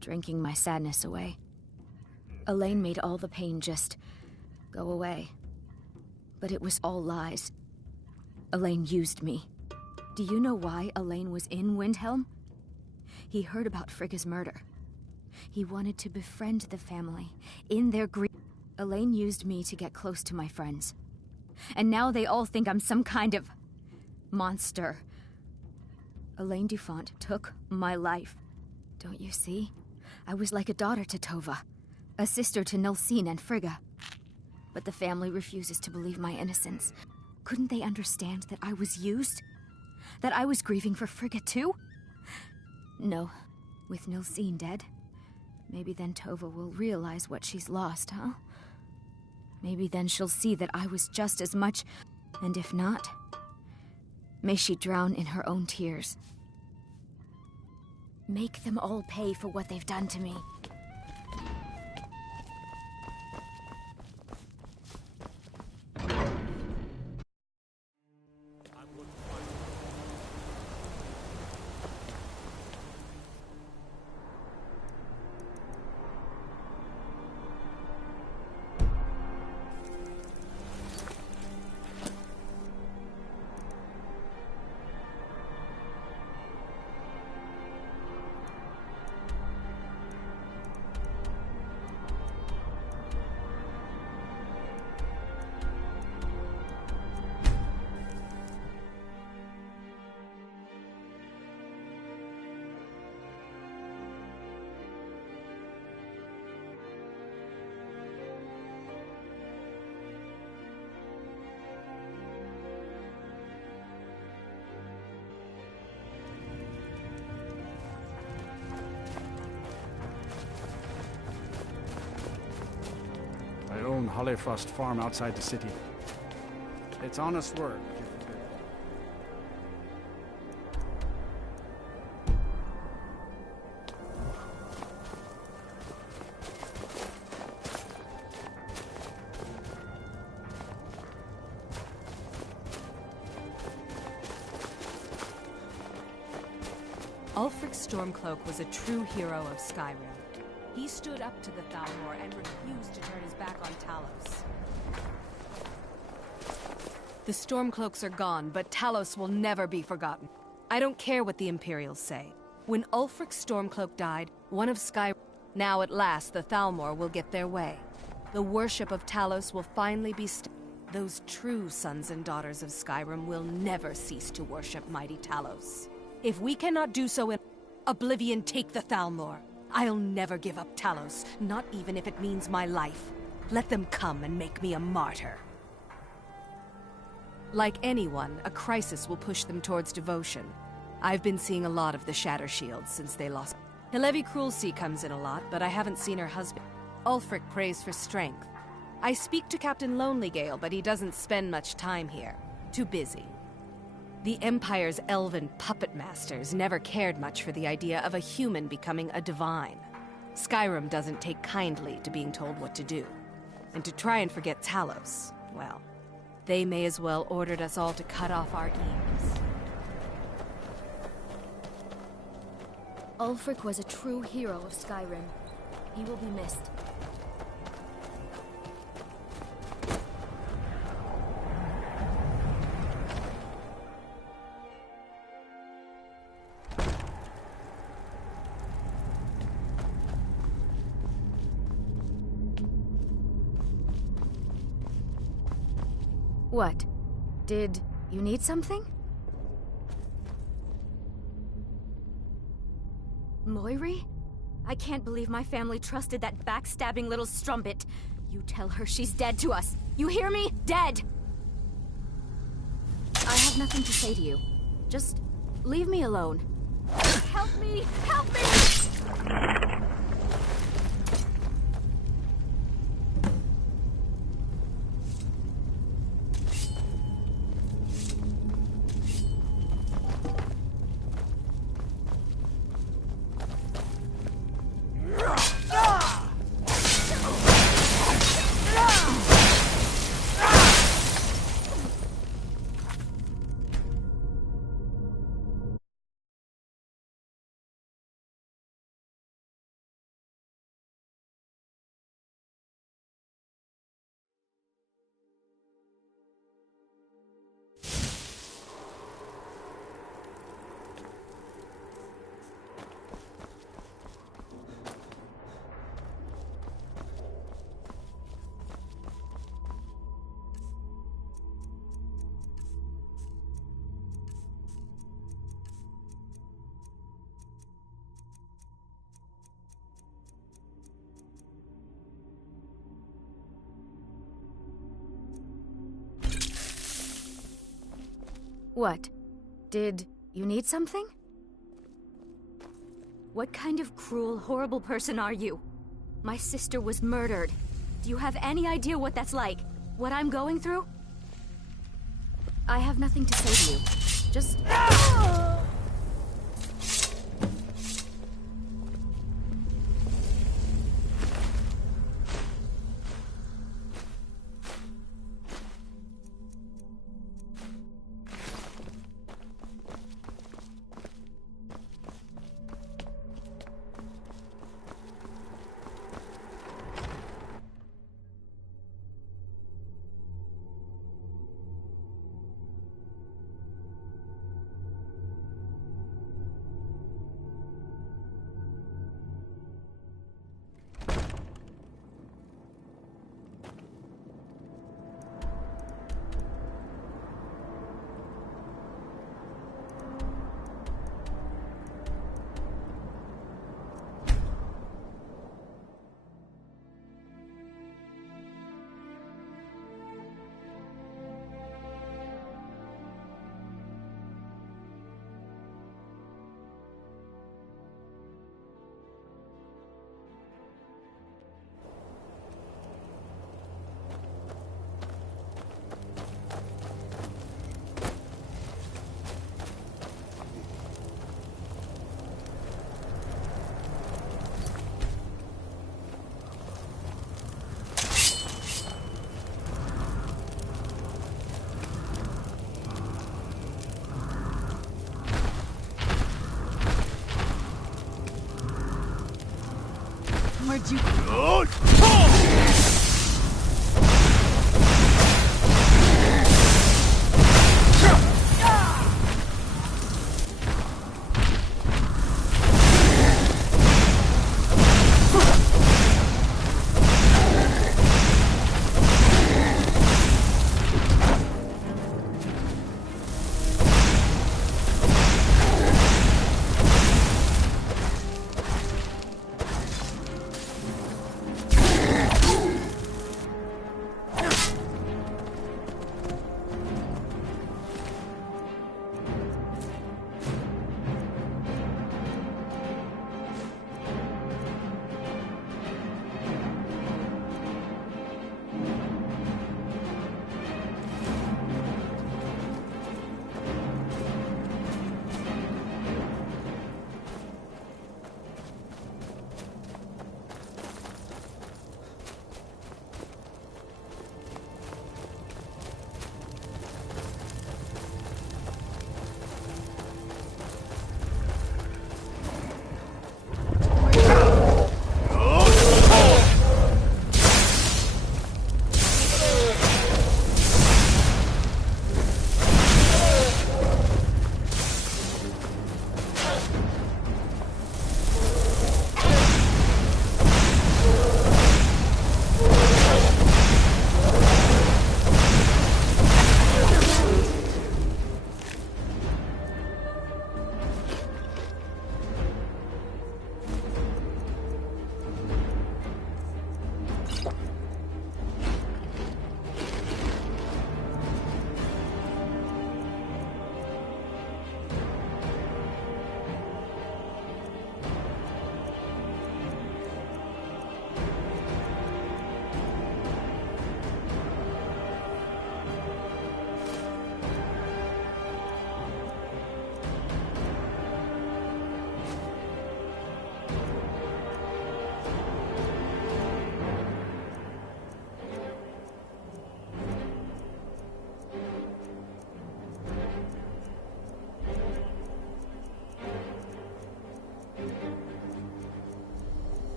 drinking my sadness away. Elaine made all the pain just go away. But it was all lies. Elaine used me. Do you know why Elaine was in Windhelm? He heard about Frigga's murder. He wanted to befriend the family in their grief. Elaine used me to get close to my friends. And now they all think I'm some kind of monster. Elaine Dufont took my life. Don't you see? I was like a daughter to Tova, a sister to Nilsine and Frigga. But the family refuses to believe my innocence. Couldn't they understand that I was used? That I was grieving for Frigga too? No. With Nilsine dead, maybe then Tova will realize what she's lost, huh? Maybe then she'll see that I was just as much, and if not, may she drown in her own tears. Make them all pay for what they've done to me. I own Hollyfrost Farm outside the city. It's honest work. Ulfric Stormcloak was a true hero of Skyrim. He stood up to the Thalmor and refused to turn his back on Talos. The Stormcloaks are gone, but Talos will never be forgotten. I don't care what the Imperials say. When Ulfric Stormcloak died, one of Skyrim... Now at last the Thalmor will get their way. The worship of Talos will finally be Those true sons and daughters of Skyrim will never cease to worship mighty Talos. If we cannot do so in Oblivion, take the Thalmor. I'll never give up Talos, not even if it means my life. Let them come and make me a martyr. Like anyone, a crisis will push them towards devotion. I've been seeing a lot of the Shatter Shields since they lost. Hilevi Cruelsea comes in a lot, but I haven't seen her husband. Ulfric prays for strength. I speak to Captain Lonelygale, but he doesn't spend much time here. Too busy. The Empire's elven puppet masters never cared much for the idea of a human becoming a divine. Skyrim doesn't take kindly to being told what to do. And to try and forget Talos, well, they may as well ordered us all to cut off our ears. Ulfric was a true hero of Skyrim. He will be missed. What? Did you need something? Moiri? I can't believe my family trusted that backstabbing little strumpet. You tell her she's dead to us. You hear me? Dead! I have nothing to say to you. Just leave me alone. Help me! Help me! What? Did you need something? What kind of cruel, horrible person are you? My sister was murdered. Do you have any idea what that's like? What I'm going through? I have nothing to say to you. Just... Where'd you...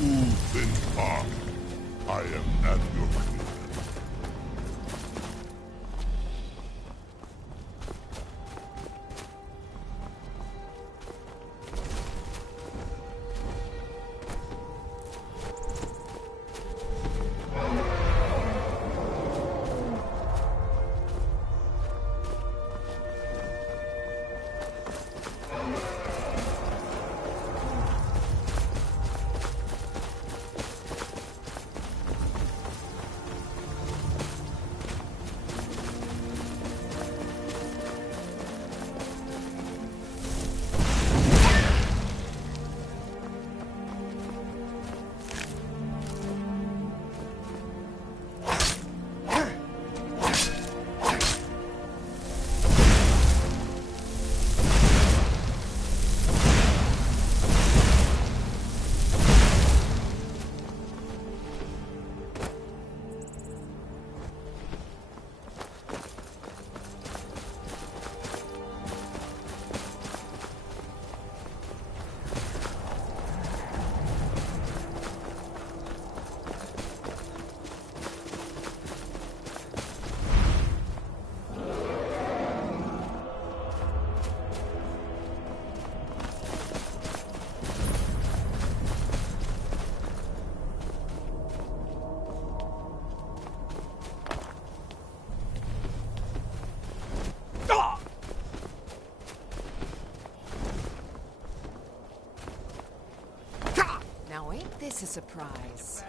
Ulfin I am at your command. Now ain't this a surprise?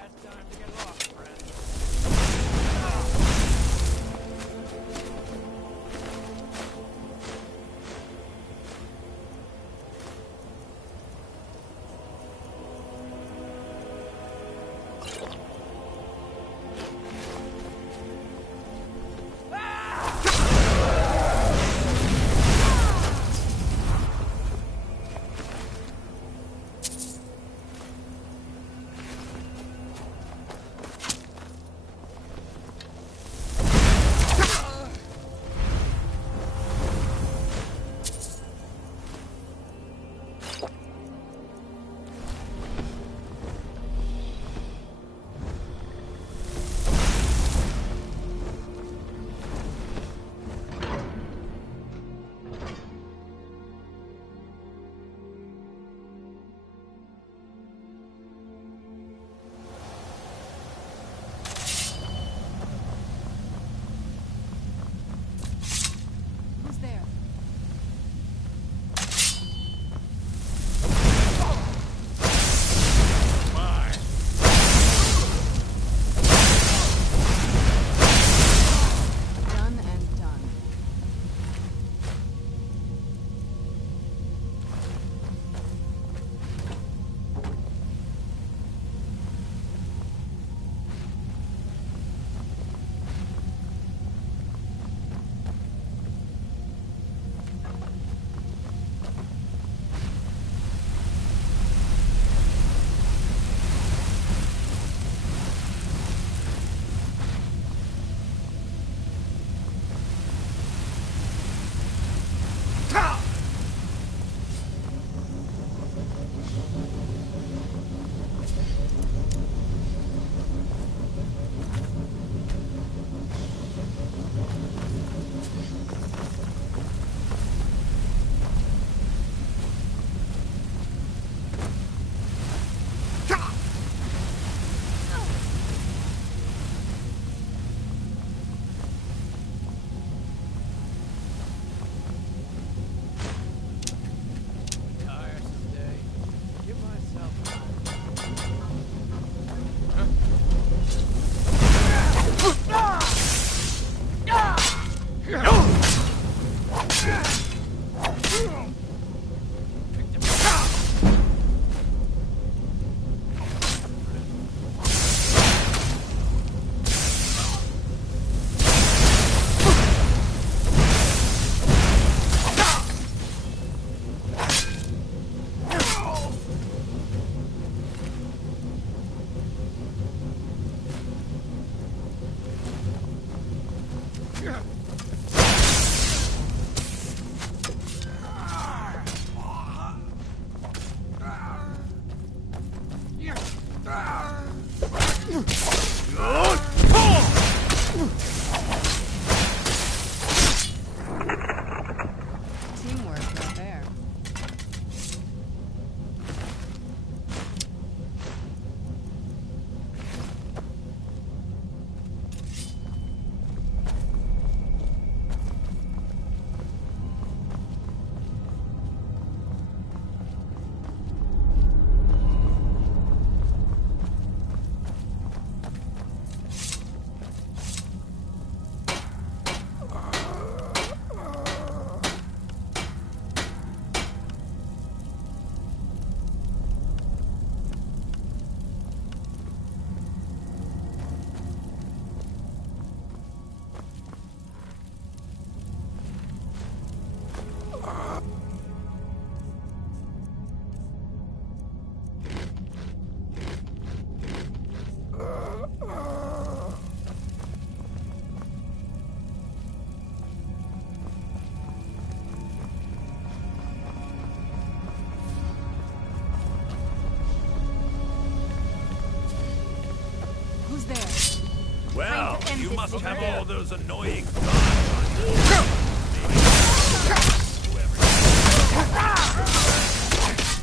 must have all those annoying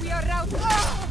We are out.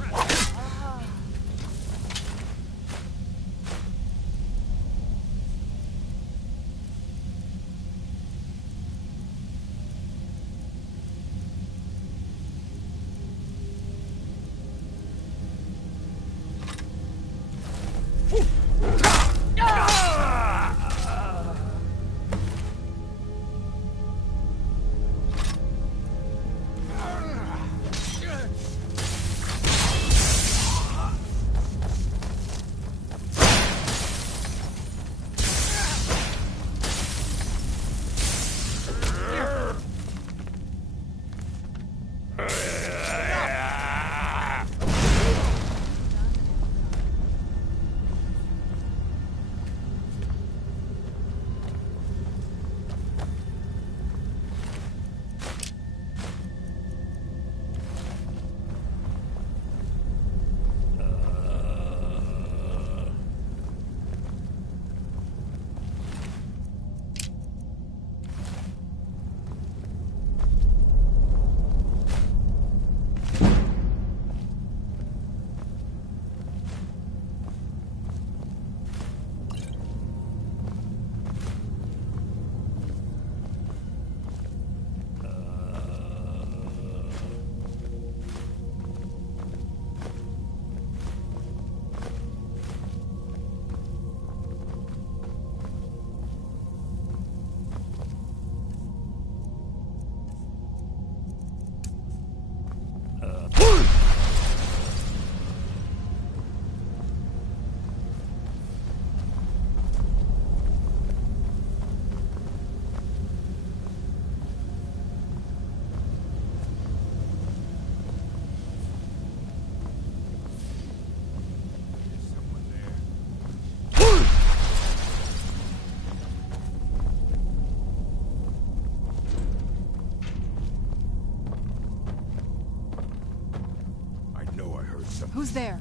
Who's there?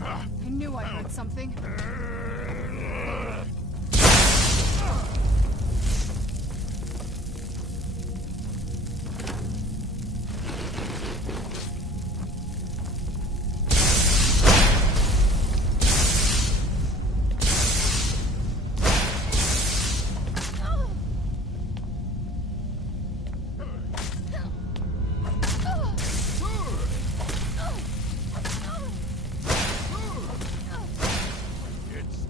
I knew I heard something. It's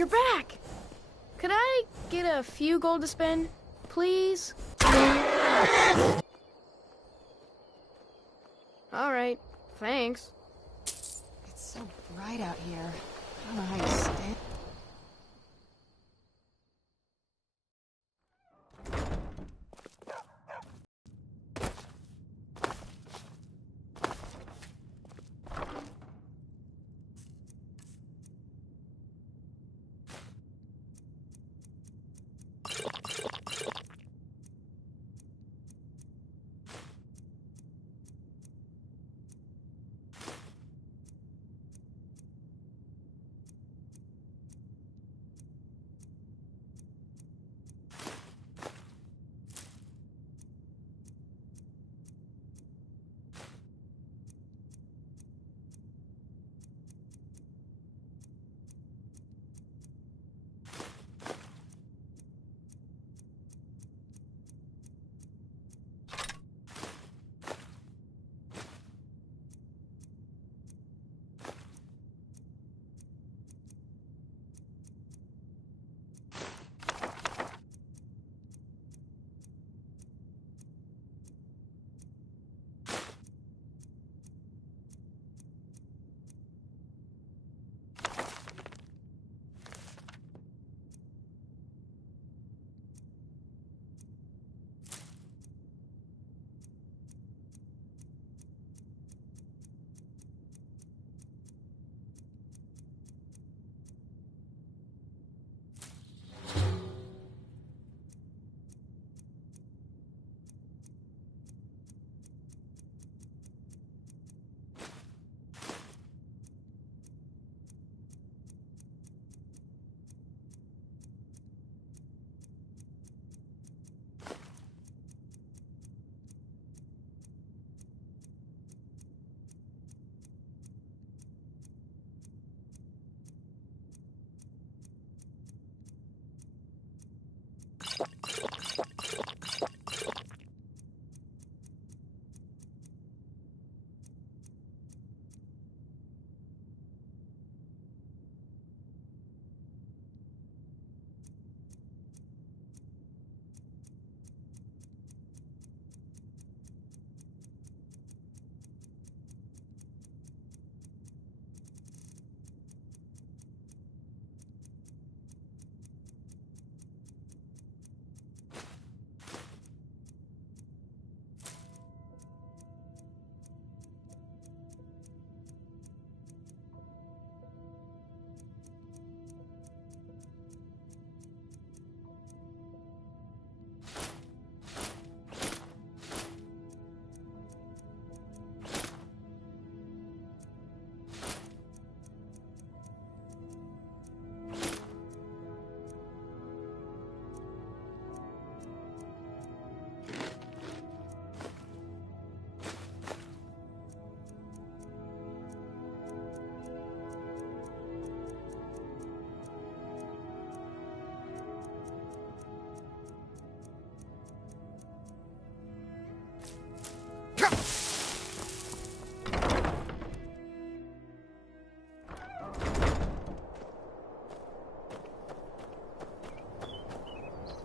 You're back! Could I get a few gold to spend, please? Alright, thanks. It's so bright out here. I don't know how you stand.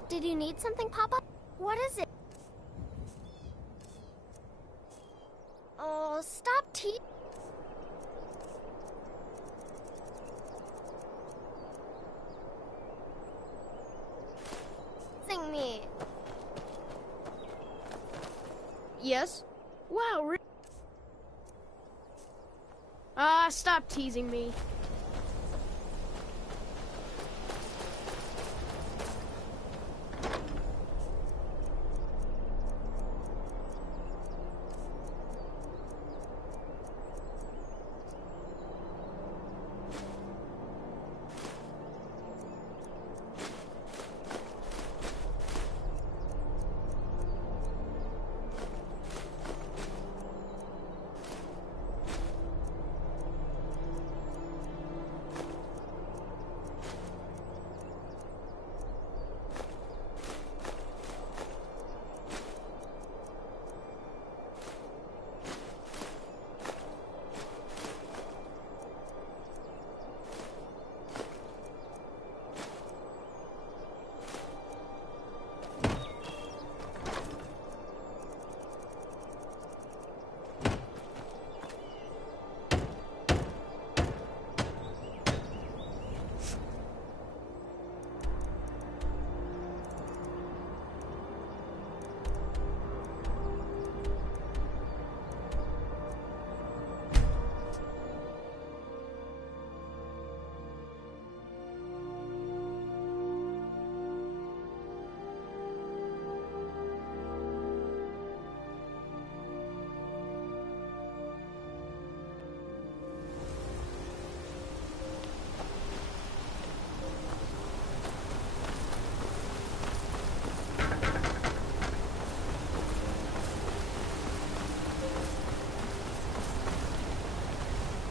Did you need something, Papa? What is it? Oh, stop teasing me. Yes? Wow, stop teasing me.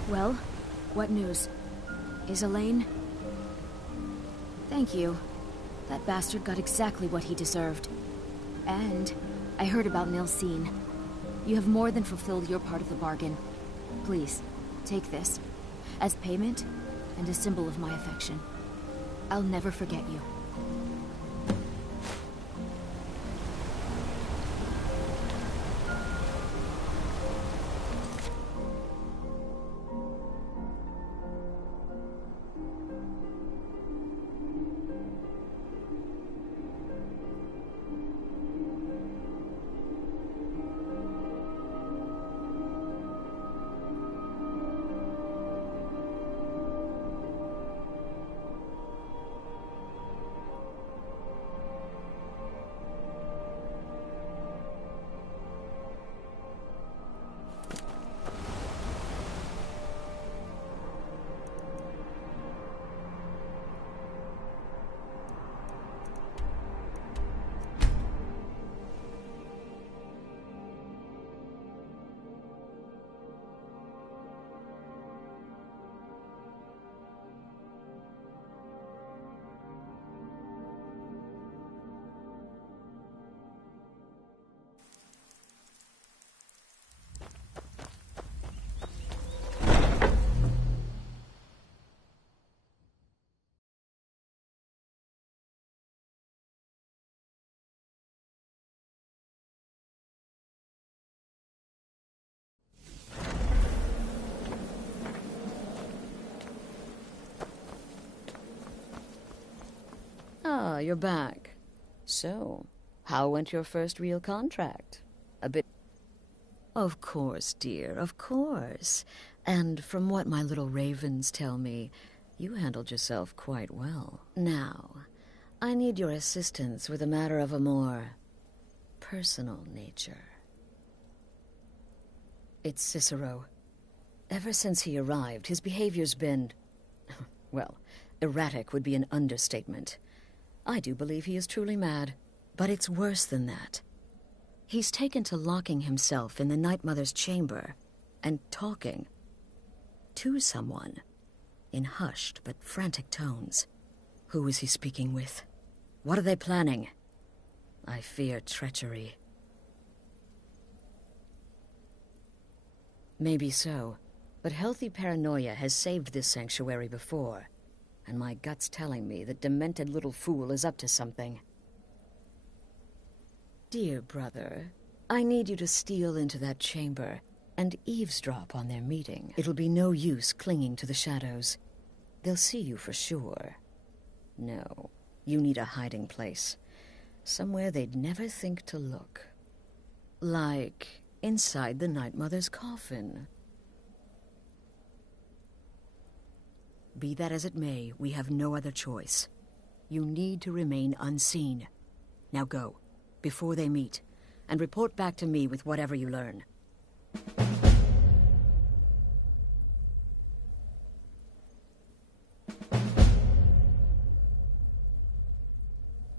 Well, what news? Is Elaine? Thank you. That bastard got exactly what he deserved. And I heard about Nilsine. You have more than fulfilled your part of the bargain. Please, take this. As payment, and a symbol of my affection. I'll never forget you. Ah, you're back. So, how went your first real contract? A bit... Of course, dear, of course. And from what my little ravens tell me, you handled yourself quite well. Now, I need your assistance with a matter of a more personal nature. It's Cicero. Ever since he arrived, his behavior's been... well, erratic would be an understatement. I do believe he is truly mad, but it's worse than that. He's taken to locking himself in the Night Mother's chamber and talking to someone in hushed but frantic tones. Who is he speaking with? What are they planning? I fear treachery. Maybe so, but healthy paranoia has saved this sanctuary before. And my gut's telling me that demented little fool is up to something. Dear brother, I need you to steal into that chamber and eavesdrop on their meeting. It'll be no use clinging to the shadows. They'll see you for sure. No, you need a hiding place. Somewhere they'd never think to look. Like inside the Night Mother's coffin. Be that as it may, we have no other choice. You need to remain unseen. Now go, before they meet, and report back to me with whatever you learn.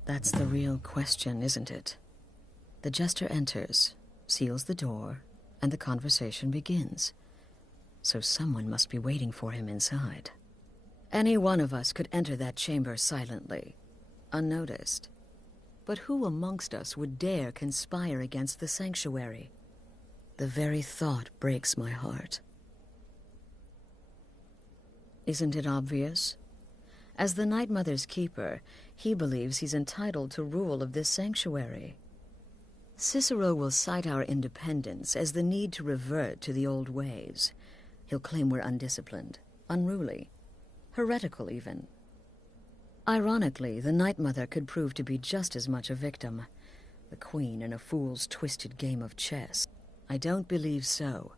That's the real question, isn't it? The jester enters, seals the door, and the conversation begins. So someone must be waiting for him inside. Any one of us could enter that chamber silently, unnoticed. But who amongst us would dare conspire against the sanctuary? The very thought breaks my heart. Isn't it obvious? As the Night Mother's keeper, he believes he's entitled to rule of this sanctuary. Cicero will cite our independence as the need to revert to the old ways. He'll claim we're undisciplined, unruly, heretical even. Ironically, the Night Mother could prove to be just as much a victim, the queen in a fool's twisted game of chess. I don't believe so,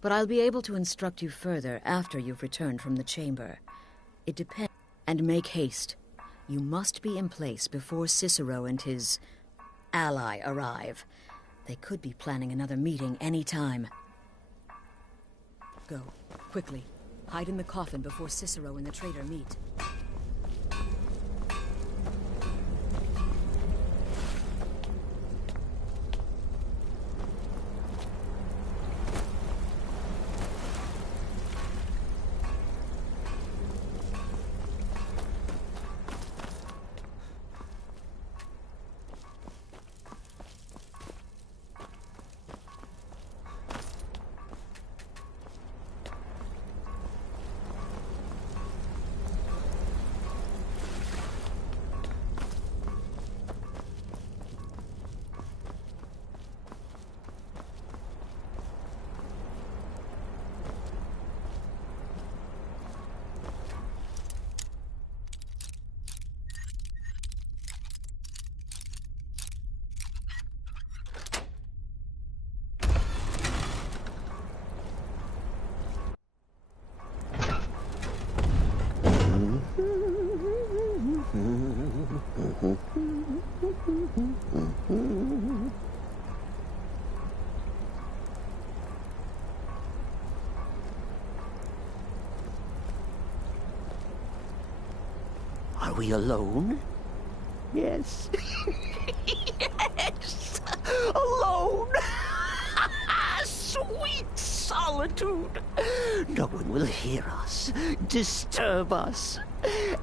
but I'll be able to instruct you further after you've returned from the chamber. It depends. And make haste. You must be in place before Cicero and his ally arrive. They could be planning another meeting any time. Go, quickly. Hide in the coffin before Cicero and the traitor meet. we alone? Yes. Yes! Alone! Sweet solitude! No one will hear us, disturb us.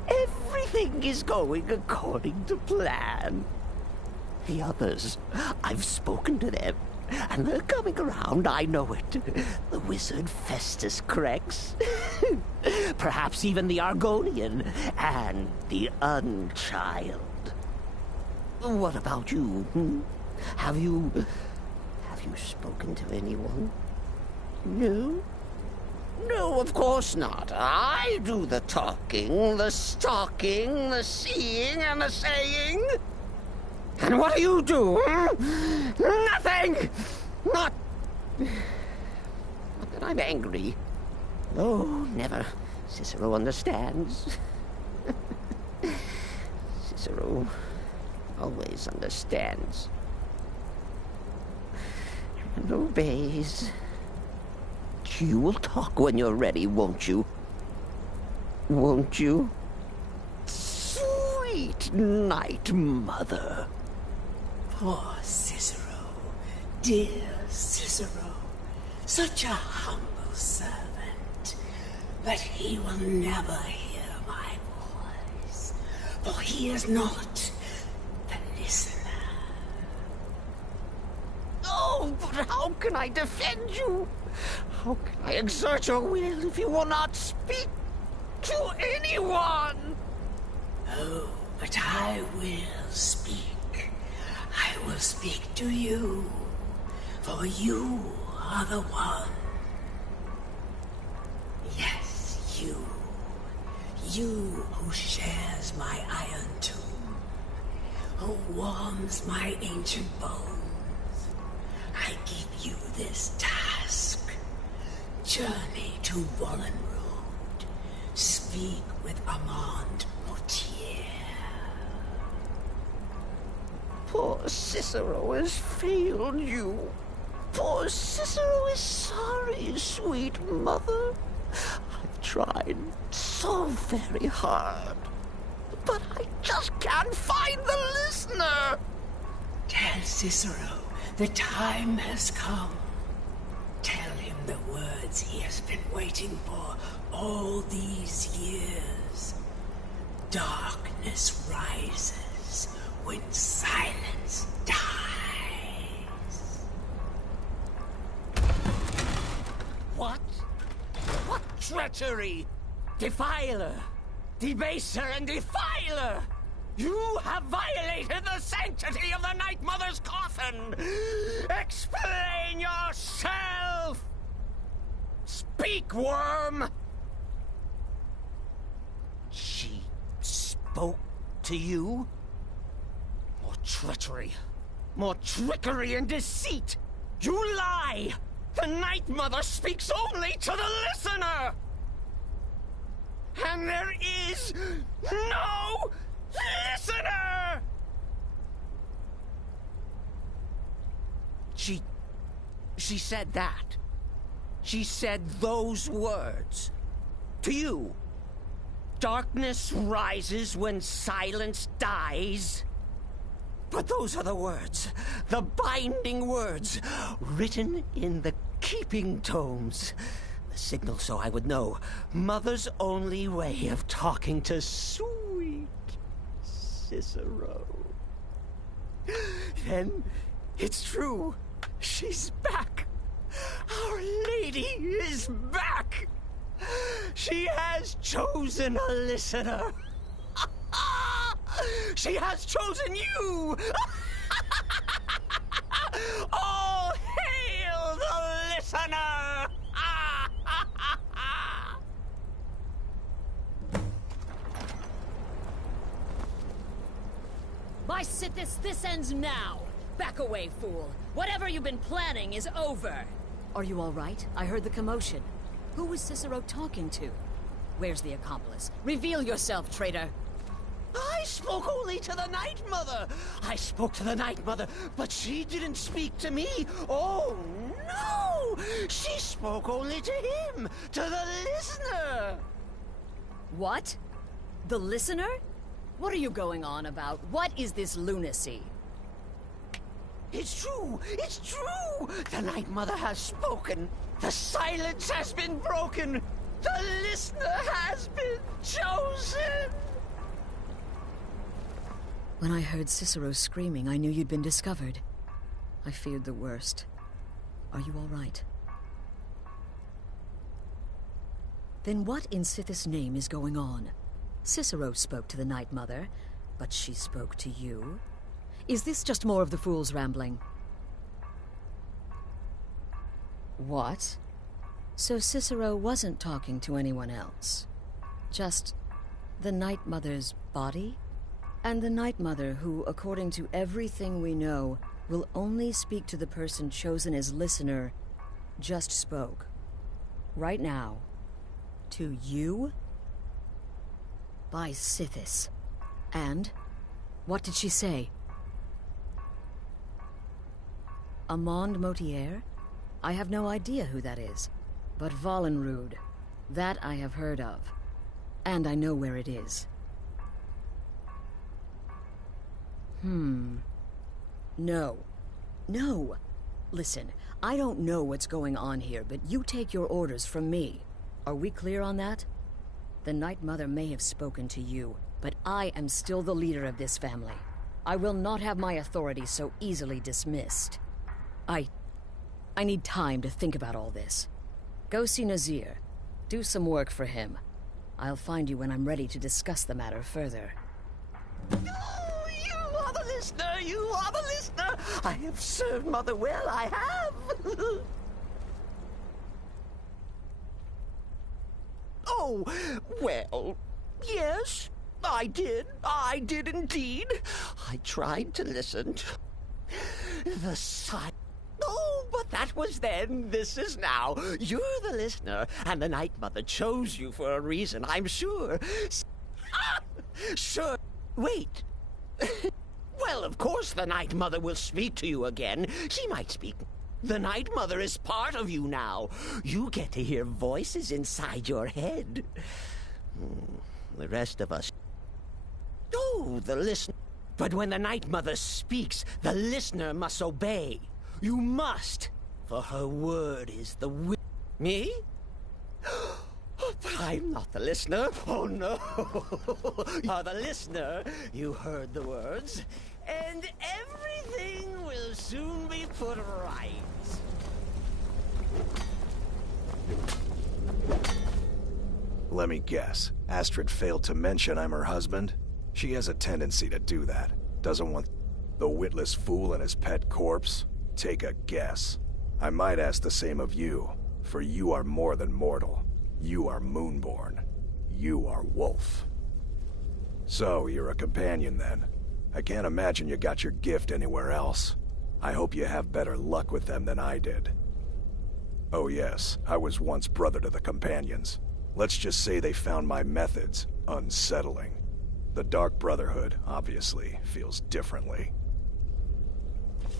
Everything is going according to plan. The others, I've spoken to them, and they're coming around, I know it. The wizard Festus Crex. Perhaps even the Argonian, and the Unchild. What about you? Have you spoken to anyone? No? No, of course not. I do the talking, the stalking, the seeing, and the saying. And what do you do? Nothing! Not that I'm angry. Oh, never. Cicero understands. Cicero always understands. And obeys. You will talk when you're ready, won't you? Won't you? Sweet night, mother. Poor Cicero. Dear Cicero. Such a humble servant. But he will never hear my voice. For he is not the listener. Oh, but how can I defend you? How can I exert your will if you will not speak to anyone? Oh, but I will speak. I will speak to you, for you are the one. Yes, you. You who shares my iron tomb, who warms my ancient bones. I give you this task. Journey to Wallenrood. Speak with Armand Mortier. Poor Cicero has failed you. Poor Cicero is sorry, sweet mother. I've tried so very hard, but I just can't find the listener. Tell Cicero the time has come. Tell him the words he has been waiting for all these years. Darkness rises when silence dies. What? What treachery! Defiler! Debaser and defiler! You have violated the sanctity of the Night Mother's coffin! Explain yourself! Speak, worm! She spoke to you? More treachery, more trickery and deceit! You lie! The Night Mother speaks only to the listener! And there is no listener! She said that. She said those words. To you. Darkness rises when silence dies. But those are the words, the binding words, written in the keeping tomes. The signal so I would know. Mother's only way of talking to sweet Cicero. Then it's true. She's back. Our Lady is back. She has chosen a listener. She has chosen you. All hail the listener. My Sithis, this ends now. Back away, fool. Whatever you've been planning is over. Are you all right? I heard the commotion. Who was Cicero talking to? Where's the accomplice? Reveal yourself, traitor. I spoke only to the Night Mother. I spoke to the Night Mother, but she didn't speak to me. Oh, no! She spoke only to him, to the listener. What? The listener? What are you going on about? What is this lunacy? It's true! It's true! The Night Mother has spoken! The silence has been broken! The listener has been chosen! When I heard Cicero screaming, I knew you'd been discovered. I feared the worst. Are you all right? Then what in Sithis' name is going on? Cicero spoke to the Night Mother, but she spoke to you? Is this just more of the fool's rambling? What? So Cicero wasn't talking to anyone else? Just the Night Mother's body? And the Night Mother who, according to everything we know, will only speak to the person chosen as listener, just spoke. Right now. To you? By Sithis. And? What did she say? Amand Motier? I have no idea who that is. But Vollenrood, that I have heard of. And I know where it is. No. No. Listen, I don't know what's going on here, but you take your orders from me. Are we clear on that? The Night Mother may have spoken to you, but I am still the leader of this family. I will not have my authority so easily dismissed. I need time to think about all this. Go see Nazir. Do some work for him. I'll find you when I'm ready to discuss the matter further. You are the listener! You are the listener! I have served Mother well, I have! Oh, well, yes, I did. I did indeed. I tried to listen to the silence. Oh, but that was then. This is now. You're the listener, and the Night Mother chose you for a reason, I'm sure. Sure. Wait. Well, of course the Night Mother will speak to you again. She might speak. The Night Mother is part of you now. You get to hear voices inside your head. The rest of us... Oh, the listener... But when the Night Mother speaks, the listener must obey. You must, for her word is the Me? But I'm not the listener. Oh, no. You are the listener. You heard the words. And everything will soon be put right. Let me guess. Astrid failed to mention I'm her husband? She has a tendency to do that. Doesn't want the witless fool and his pet corpse? Take a guess. I might ask the same of you, for you are more than mortal. You are Moonborn. You are Wolf. So, you're a companion then. I can't imagine you got your gift anywhere else. I hope you have better luck with them than I did. Oh yes, I was once brother to the companions. Let's just say they found my methods unsettling. The Dark Brotherhood, obviously, feels differently.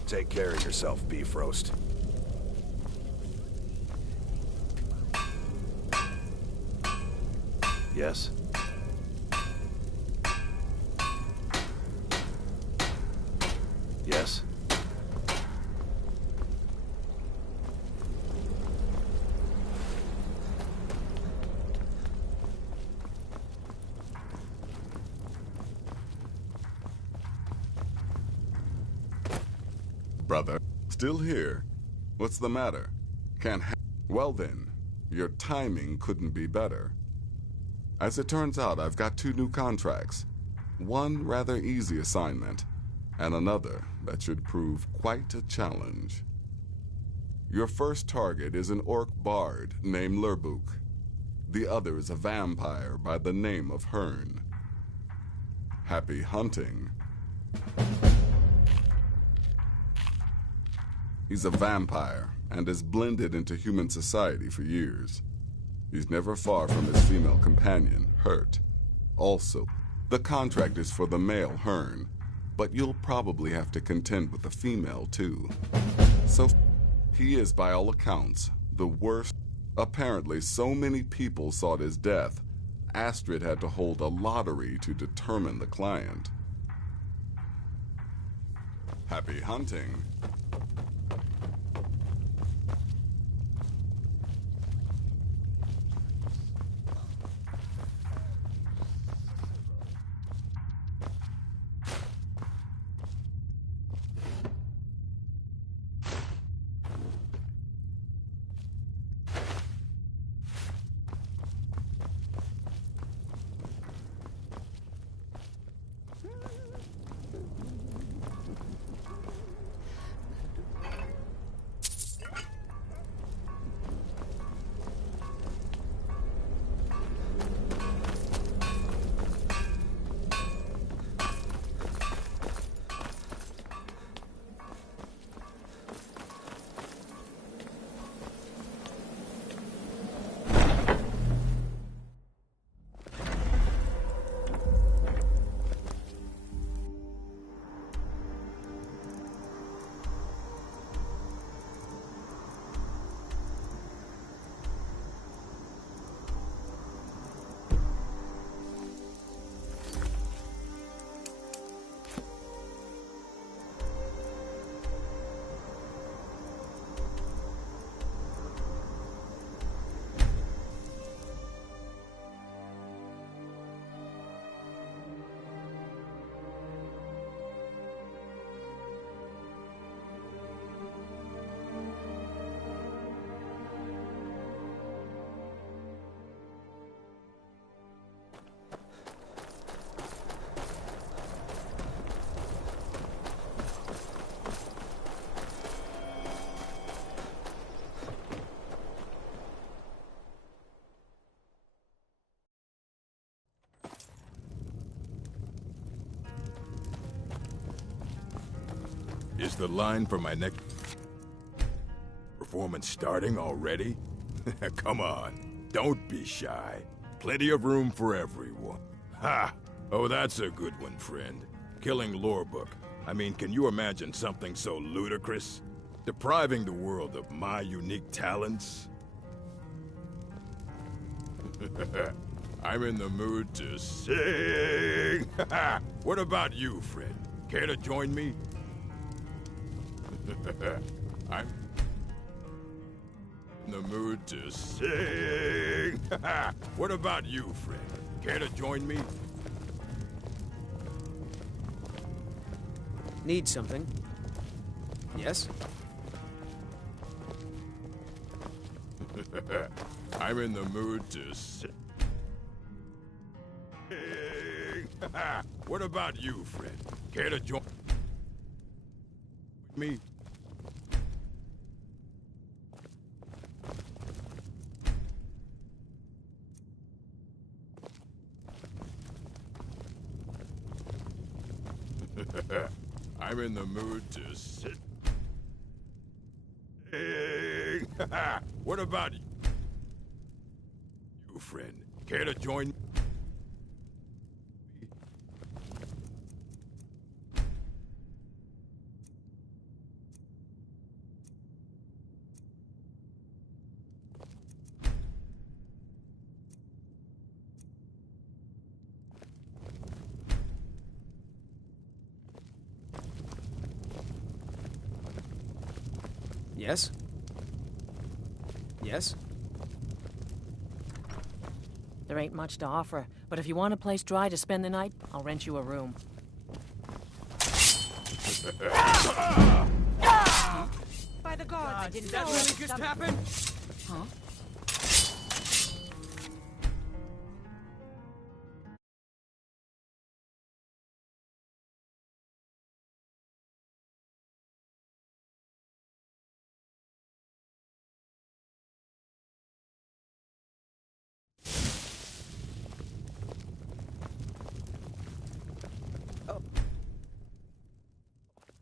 Take care of yourself, Beef Roast. Yes? Yes? Brother, still here? What's the matter? Well then, your timing couldn't be better. As it turns out, I've got 2 new contracts. One rather easy assignment, and another that should prove quite a challenge. Your first target is an orc bard named Lurbuk. The other is a vampire by the name of Hearn. Happy hunting. He's a vampire and has blended into human society for years. He's never far from his female companion, Hurt. Also, the contract is for the male Hearn, but you'll probably have to contend with the female too. So, he is by all accounts the worst. Apparently, so many people sought his death Astrid had to hold a lottery to determine the client. Happy hunting. Is the line for my next performance starting already? Come on, don't be shy. Plenty of room for everyone. Ha! Oh, that's a good one, friend. Killing Lorebook. I mean, can you imagine something so ludicrous? Depriving the world of my unique talents? I'm in the mood to sing! What about you, friend? Care to join me? I'm in the mood to sing. What about you, friend? Care to join me? Need something? Yes? I'm in the mood to sing. What about you, friend? Care to join me? I'm in the mood to sit. What about you, friend? Care to join me? Yes? Yes? There ain't much to offer, but if you want a place dry to spend the night, I'll rent you a room. By the gods, I didn't Did that know. really just happen? Huh?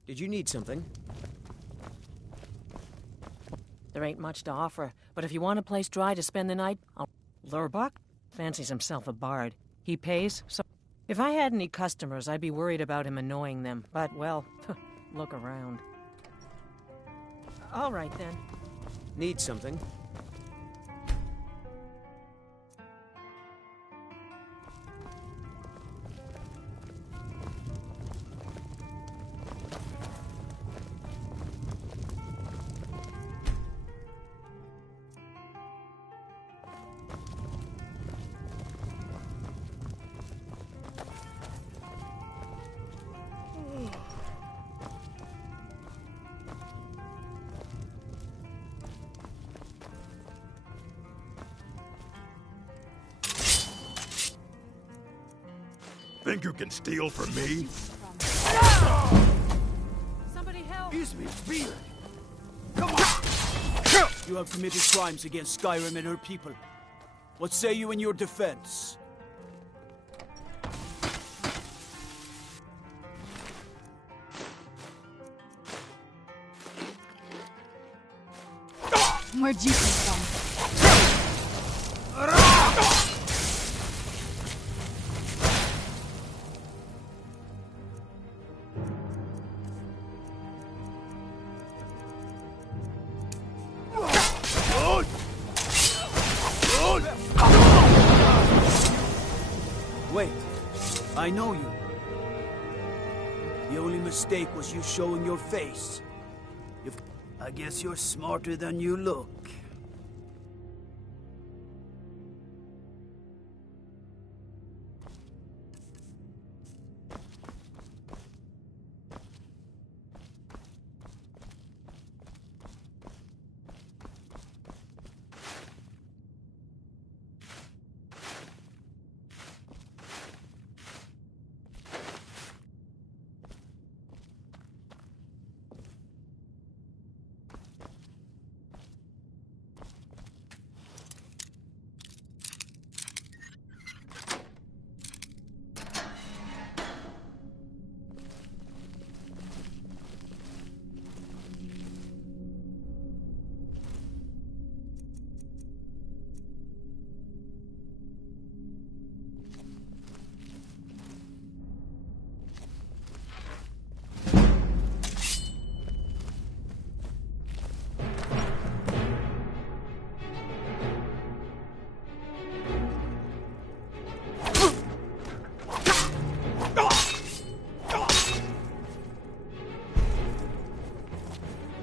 Did you need something? There ain't much to offer, but if you want a place dry to spend the night, I'll... Lurbuck fancies himself a bard. He pays, so... If I had any customers, I'd be worried about him annoying them. But, well, look around. All right, then. Need something? Think you can steal from me? Somebody help! Excuse me, beard! Come on! You have committed crimes against Skyrim and her people. What say you in your defense? Where'd you come from? Wait, I know you. The only mistake was you showing your face. I guess you're smarter than you look.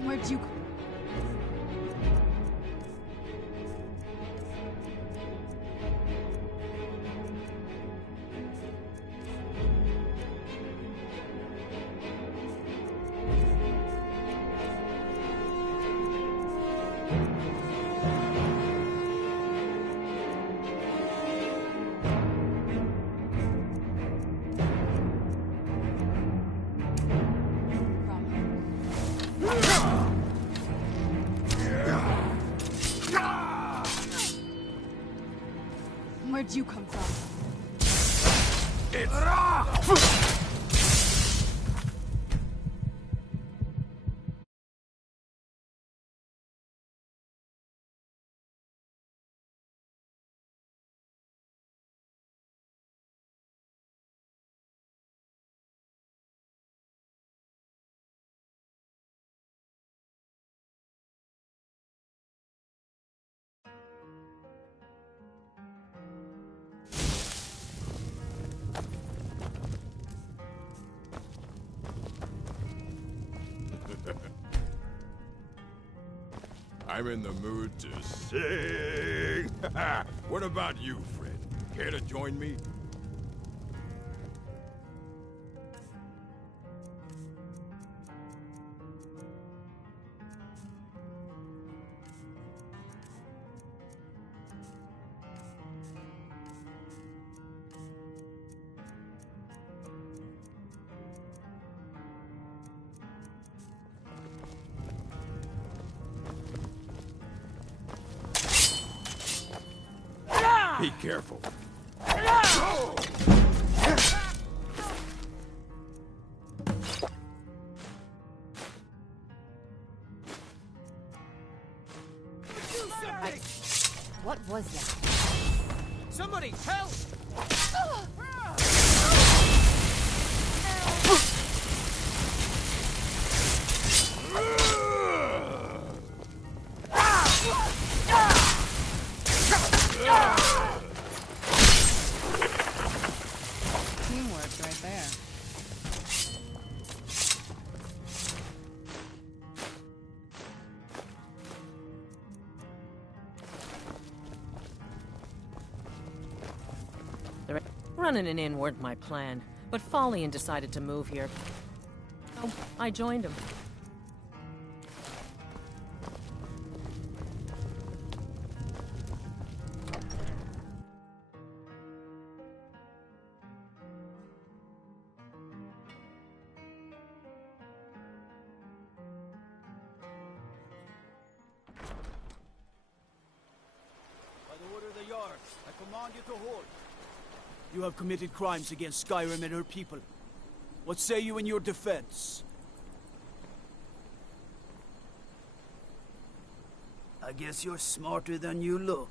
Where'd you come? Where'd you come from? I'm in the mood to sing. What about you, friend? Care to join me? Be careful. What was that? Somebody help! Teamwork's right there. Running an inn weren't my plan, but Follian decided to move here. So I joined him. I command you to hold. You have committed crimes against Skyrim and her people. What say you in your defense? I guess you're smarter than you look.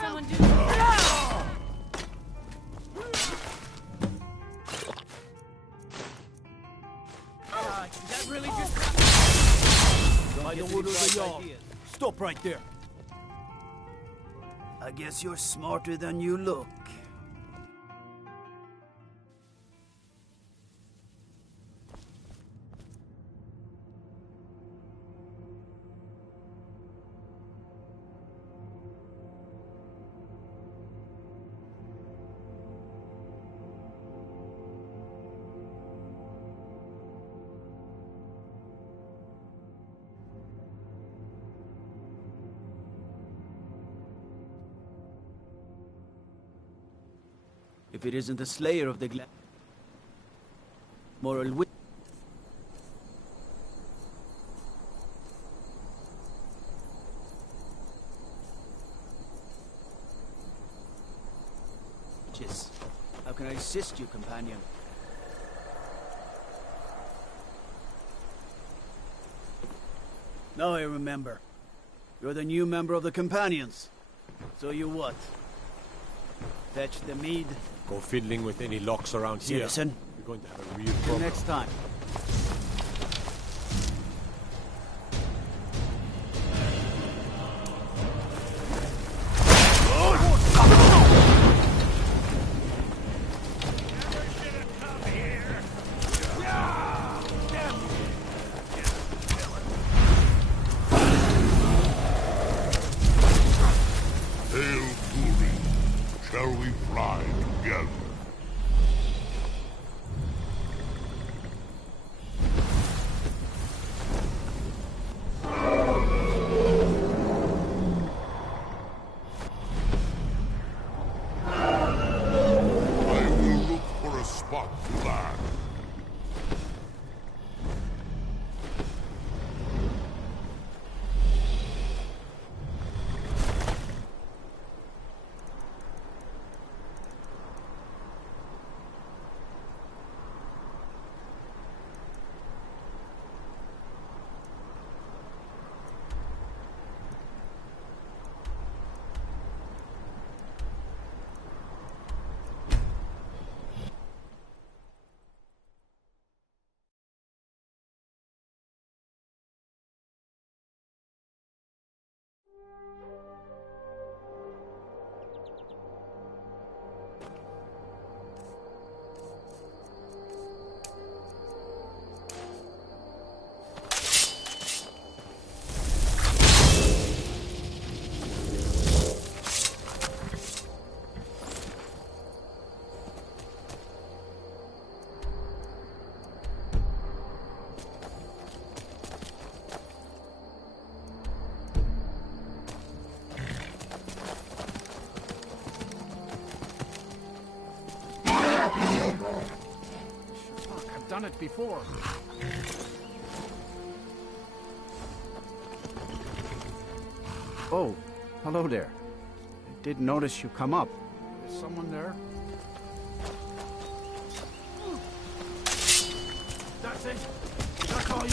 Someone do Did that really just by the wood of the yard. Stop right there. I guess you're smarter than you look. If it isn't the slayer of the moral witches, how can I assist you, companion? Now I remember. You're the new member of the Companions. So you what? Fetch the mead? Go fiddling with any locks around here. Citizen. You're going to have a real Till problem. next time. Hail Guru, shall we fly together? I will look for a spot to land. I've done it before. Oh, hello there. I did notice you come up. Is someone there? That's it. That's all you...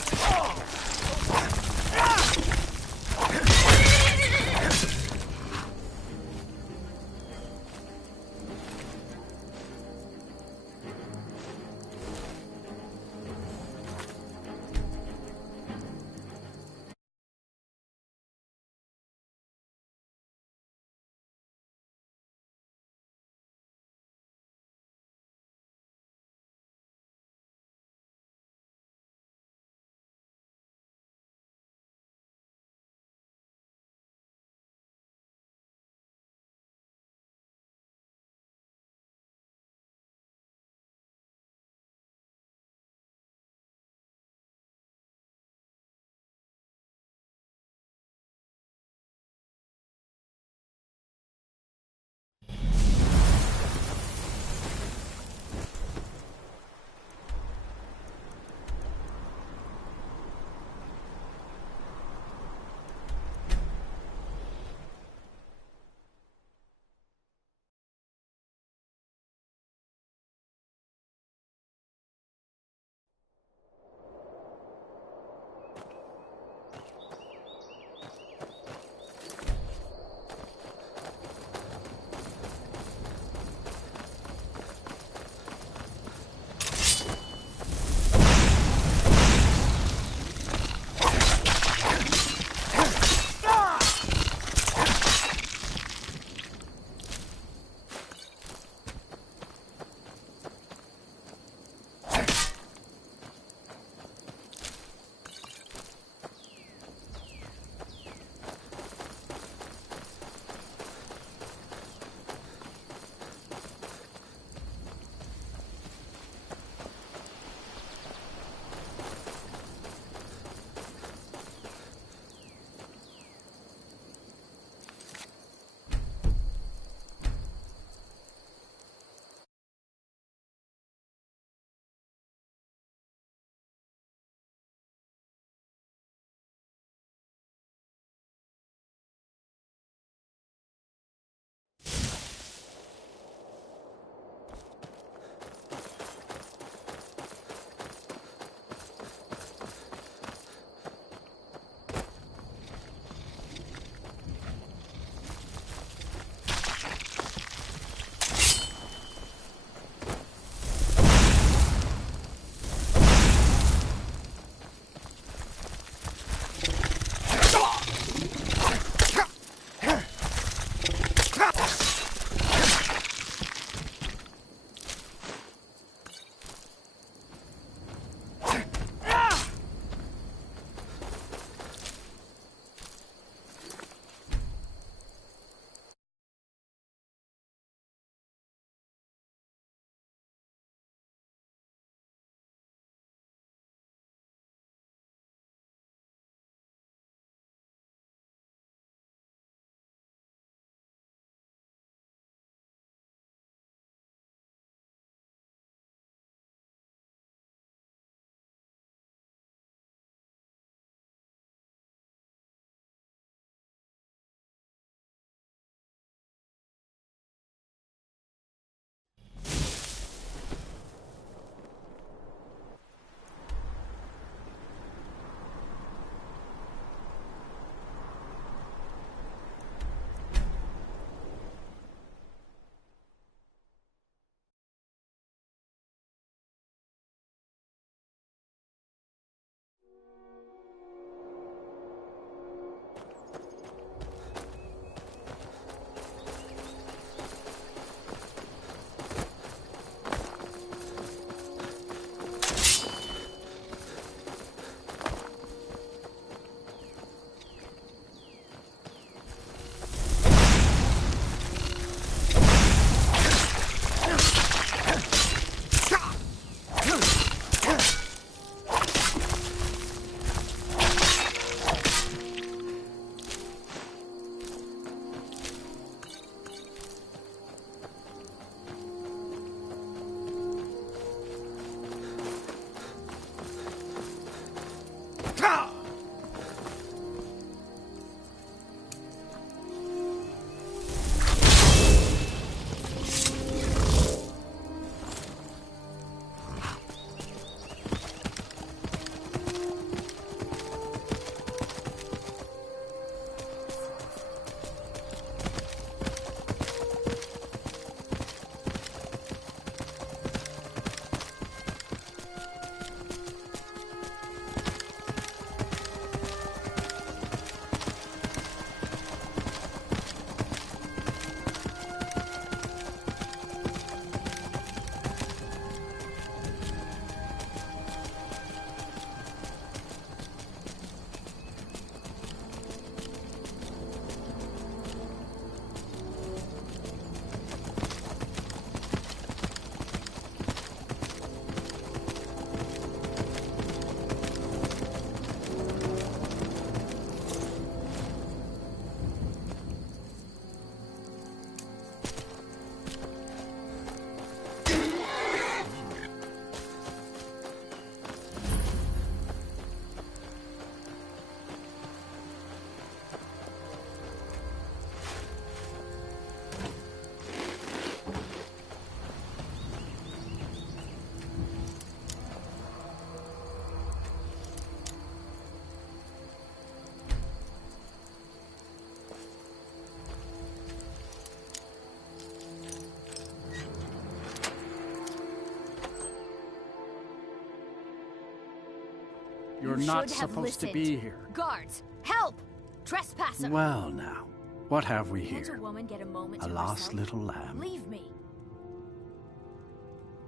You're not supposed to be here. Guards, help! Trespasser! Well now, what have we Can't here? a woman get a moment A to lost herself? little lamb. Leave me.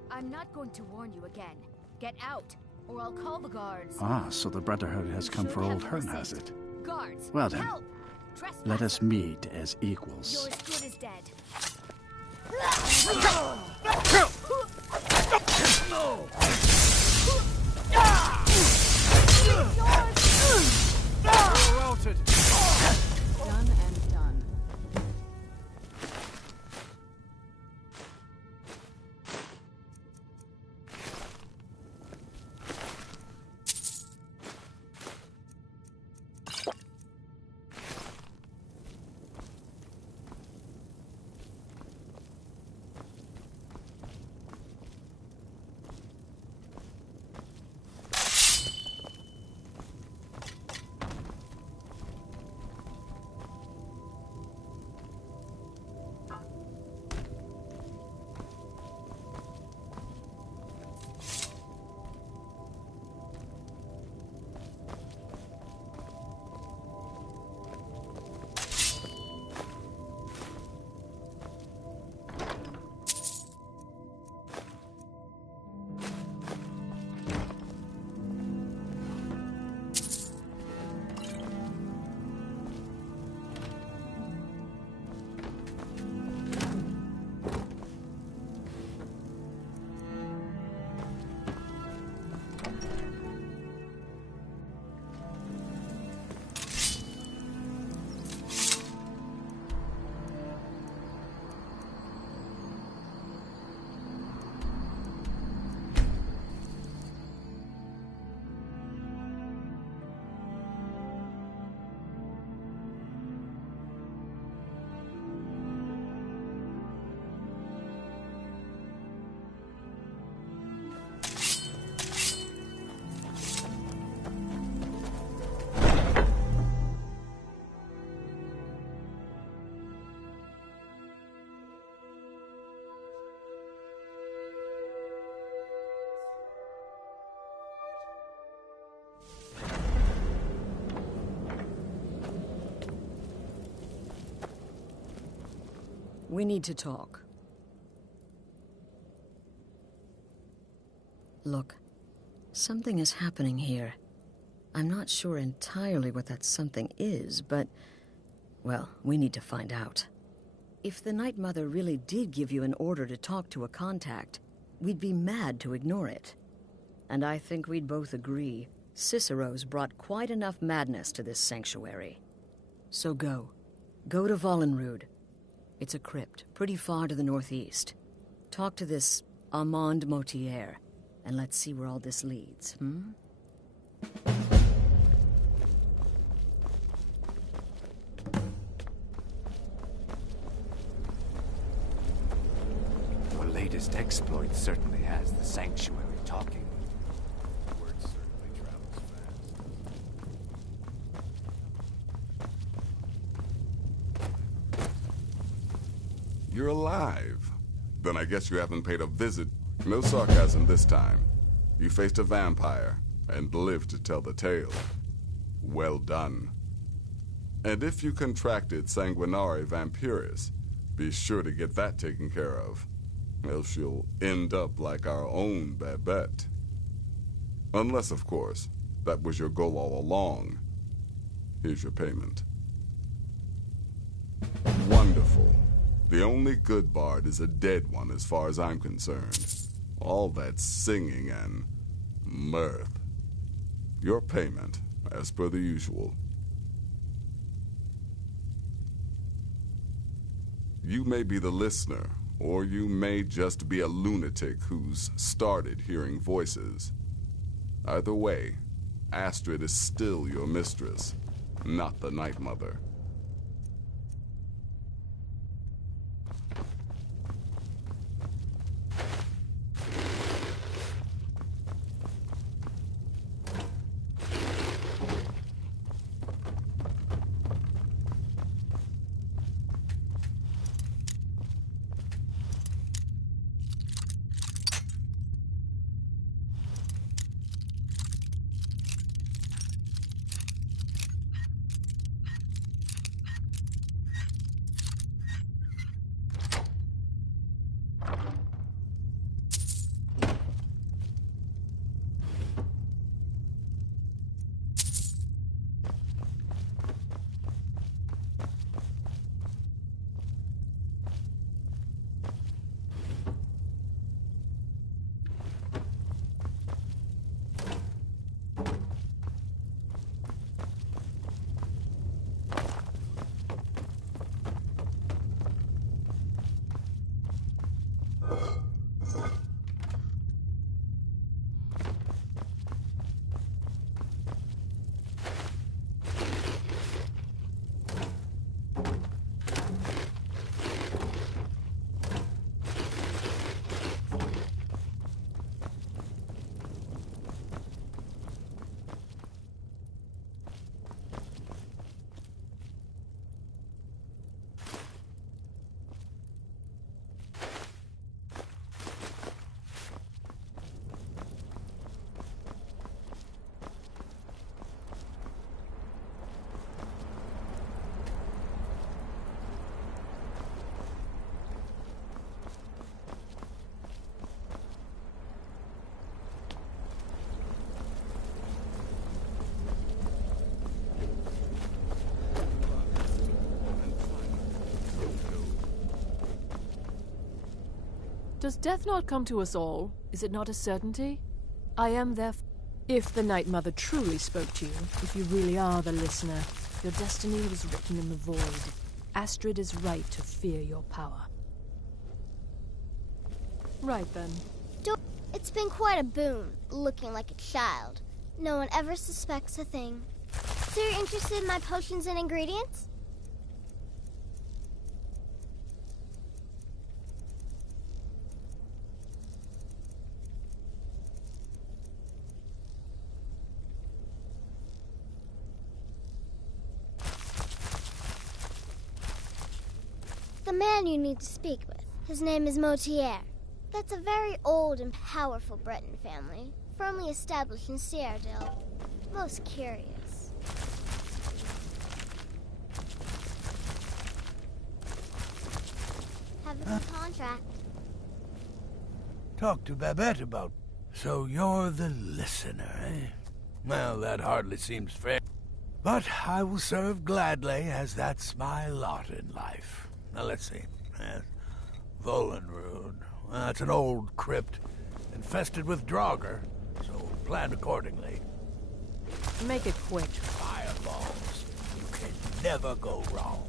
I'm not going to warn you again. Get out, or I'll call the guards. Ah, so the Brotherhood has come for old Hearn, has it? Guards, Well then, help! let us meet as equals. You're as good as dead. Welted. Done and done. We need to talk. Look, something is happening here. I'm not sure entirely what that something is, but, well, we need to find out. If the Night Mother really did give you an order to talk to a contact, we'd be mad to ignore it. And I think we'd both agree Cicero's brought quite enough madness to this sanctuary. So go. Go to Vollenrood. It's a crypt, pretty far to the northeast. Talk to this Armand Motier, and let's see where all this leads, Your latest exploit certainly has the sanctuary talking. Word certainly travels fast. You're alive. Then I guess you haven't paid a visit. No sarcasm this time. You faced a vampire and lived to tell the tale. Well done. And if you contracted Sanguinare Vampiris, be sure to get that taken care of. Else you'll end up like our own Babette. Unless, of course, that was your goal all along. Here's your payment. Wonderful. The only good bard is a dead one as far as I'm concerned. All that singing and mirth. Your payment, as per the usual. You may be the listener, or you may just be a lunatic who's started hearing voices. Either way, Astrid is still your mistress, not the Night Mother. Does death not come to us all? Is it not a certainty? I am therefore... If the Night Mother truly spoke to you, if you really are the listener, your destiny was written in the void. Astrid is right to fear your power. Right then. It's been quite a boon, looking like a child. No one ever suspects a thing. So you're interested in my potions and ingredients? The man you need to speak with. His name is Motier. That's a very old and powerful Breton family, firmly established in Cyrodiil. Most curious. Have a good contract. Talk to Babette about... So you're the listener, eh? Well, that hardly seems fair. But I will serve gladly, as that's my lot in life. Now, let's see. Volenrood. That's an old crypt, infested with Draugr, so plan accordingly. Make it quick. Fireballs. You can never go wrong.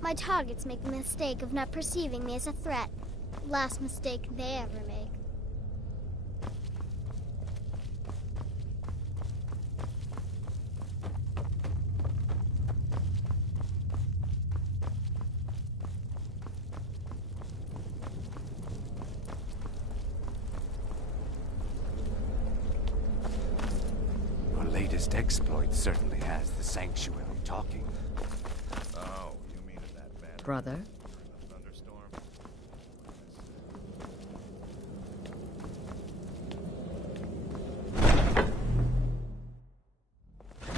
My targets make the mistake of not perceiving me as a threat. Last mistake they ever make. Your latest exploit certainly has the sanctuary talking. Oh, you mean in that manner? Brother? Thunderstorm?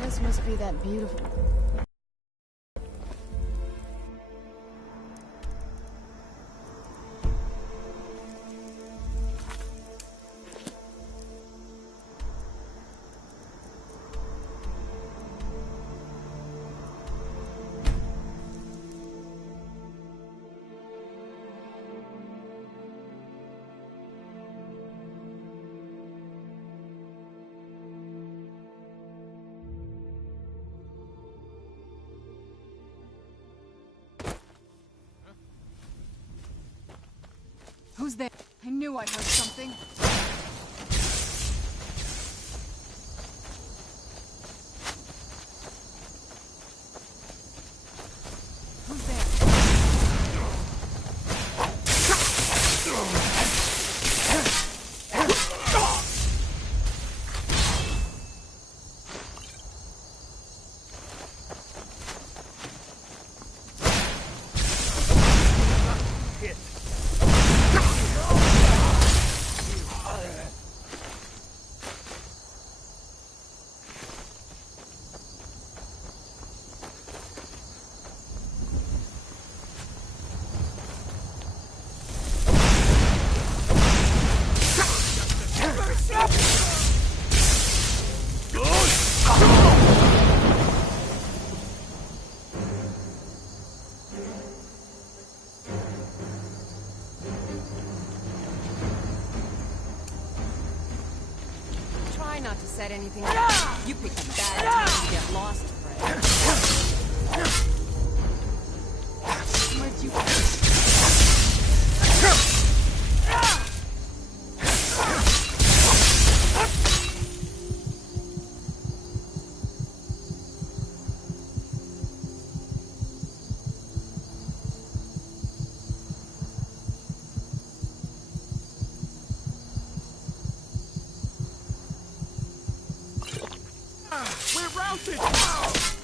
This must be that beautiful... Who's there? I knew I heard something. Who's there? Not to set anything up. You picked a bad time to get lost, Fred. Where'd you We're routed!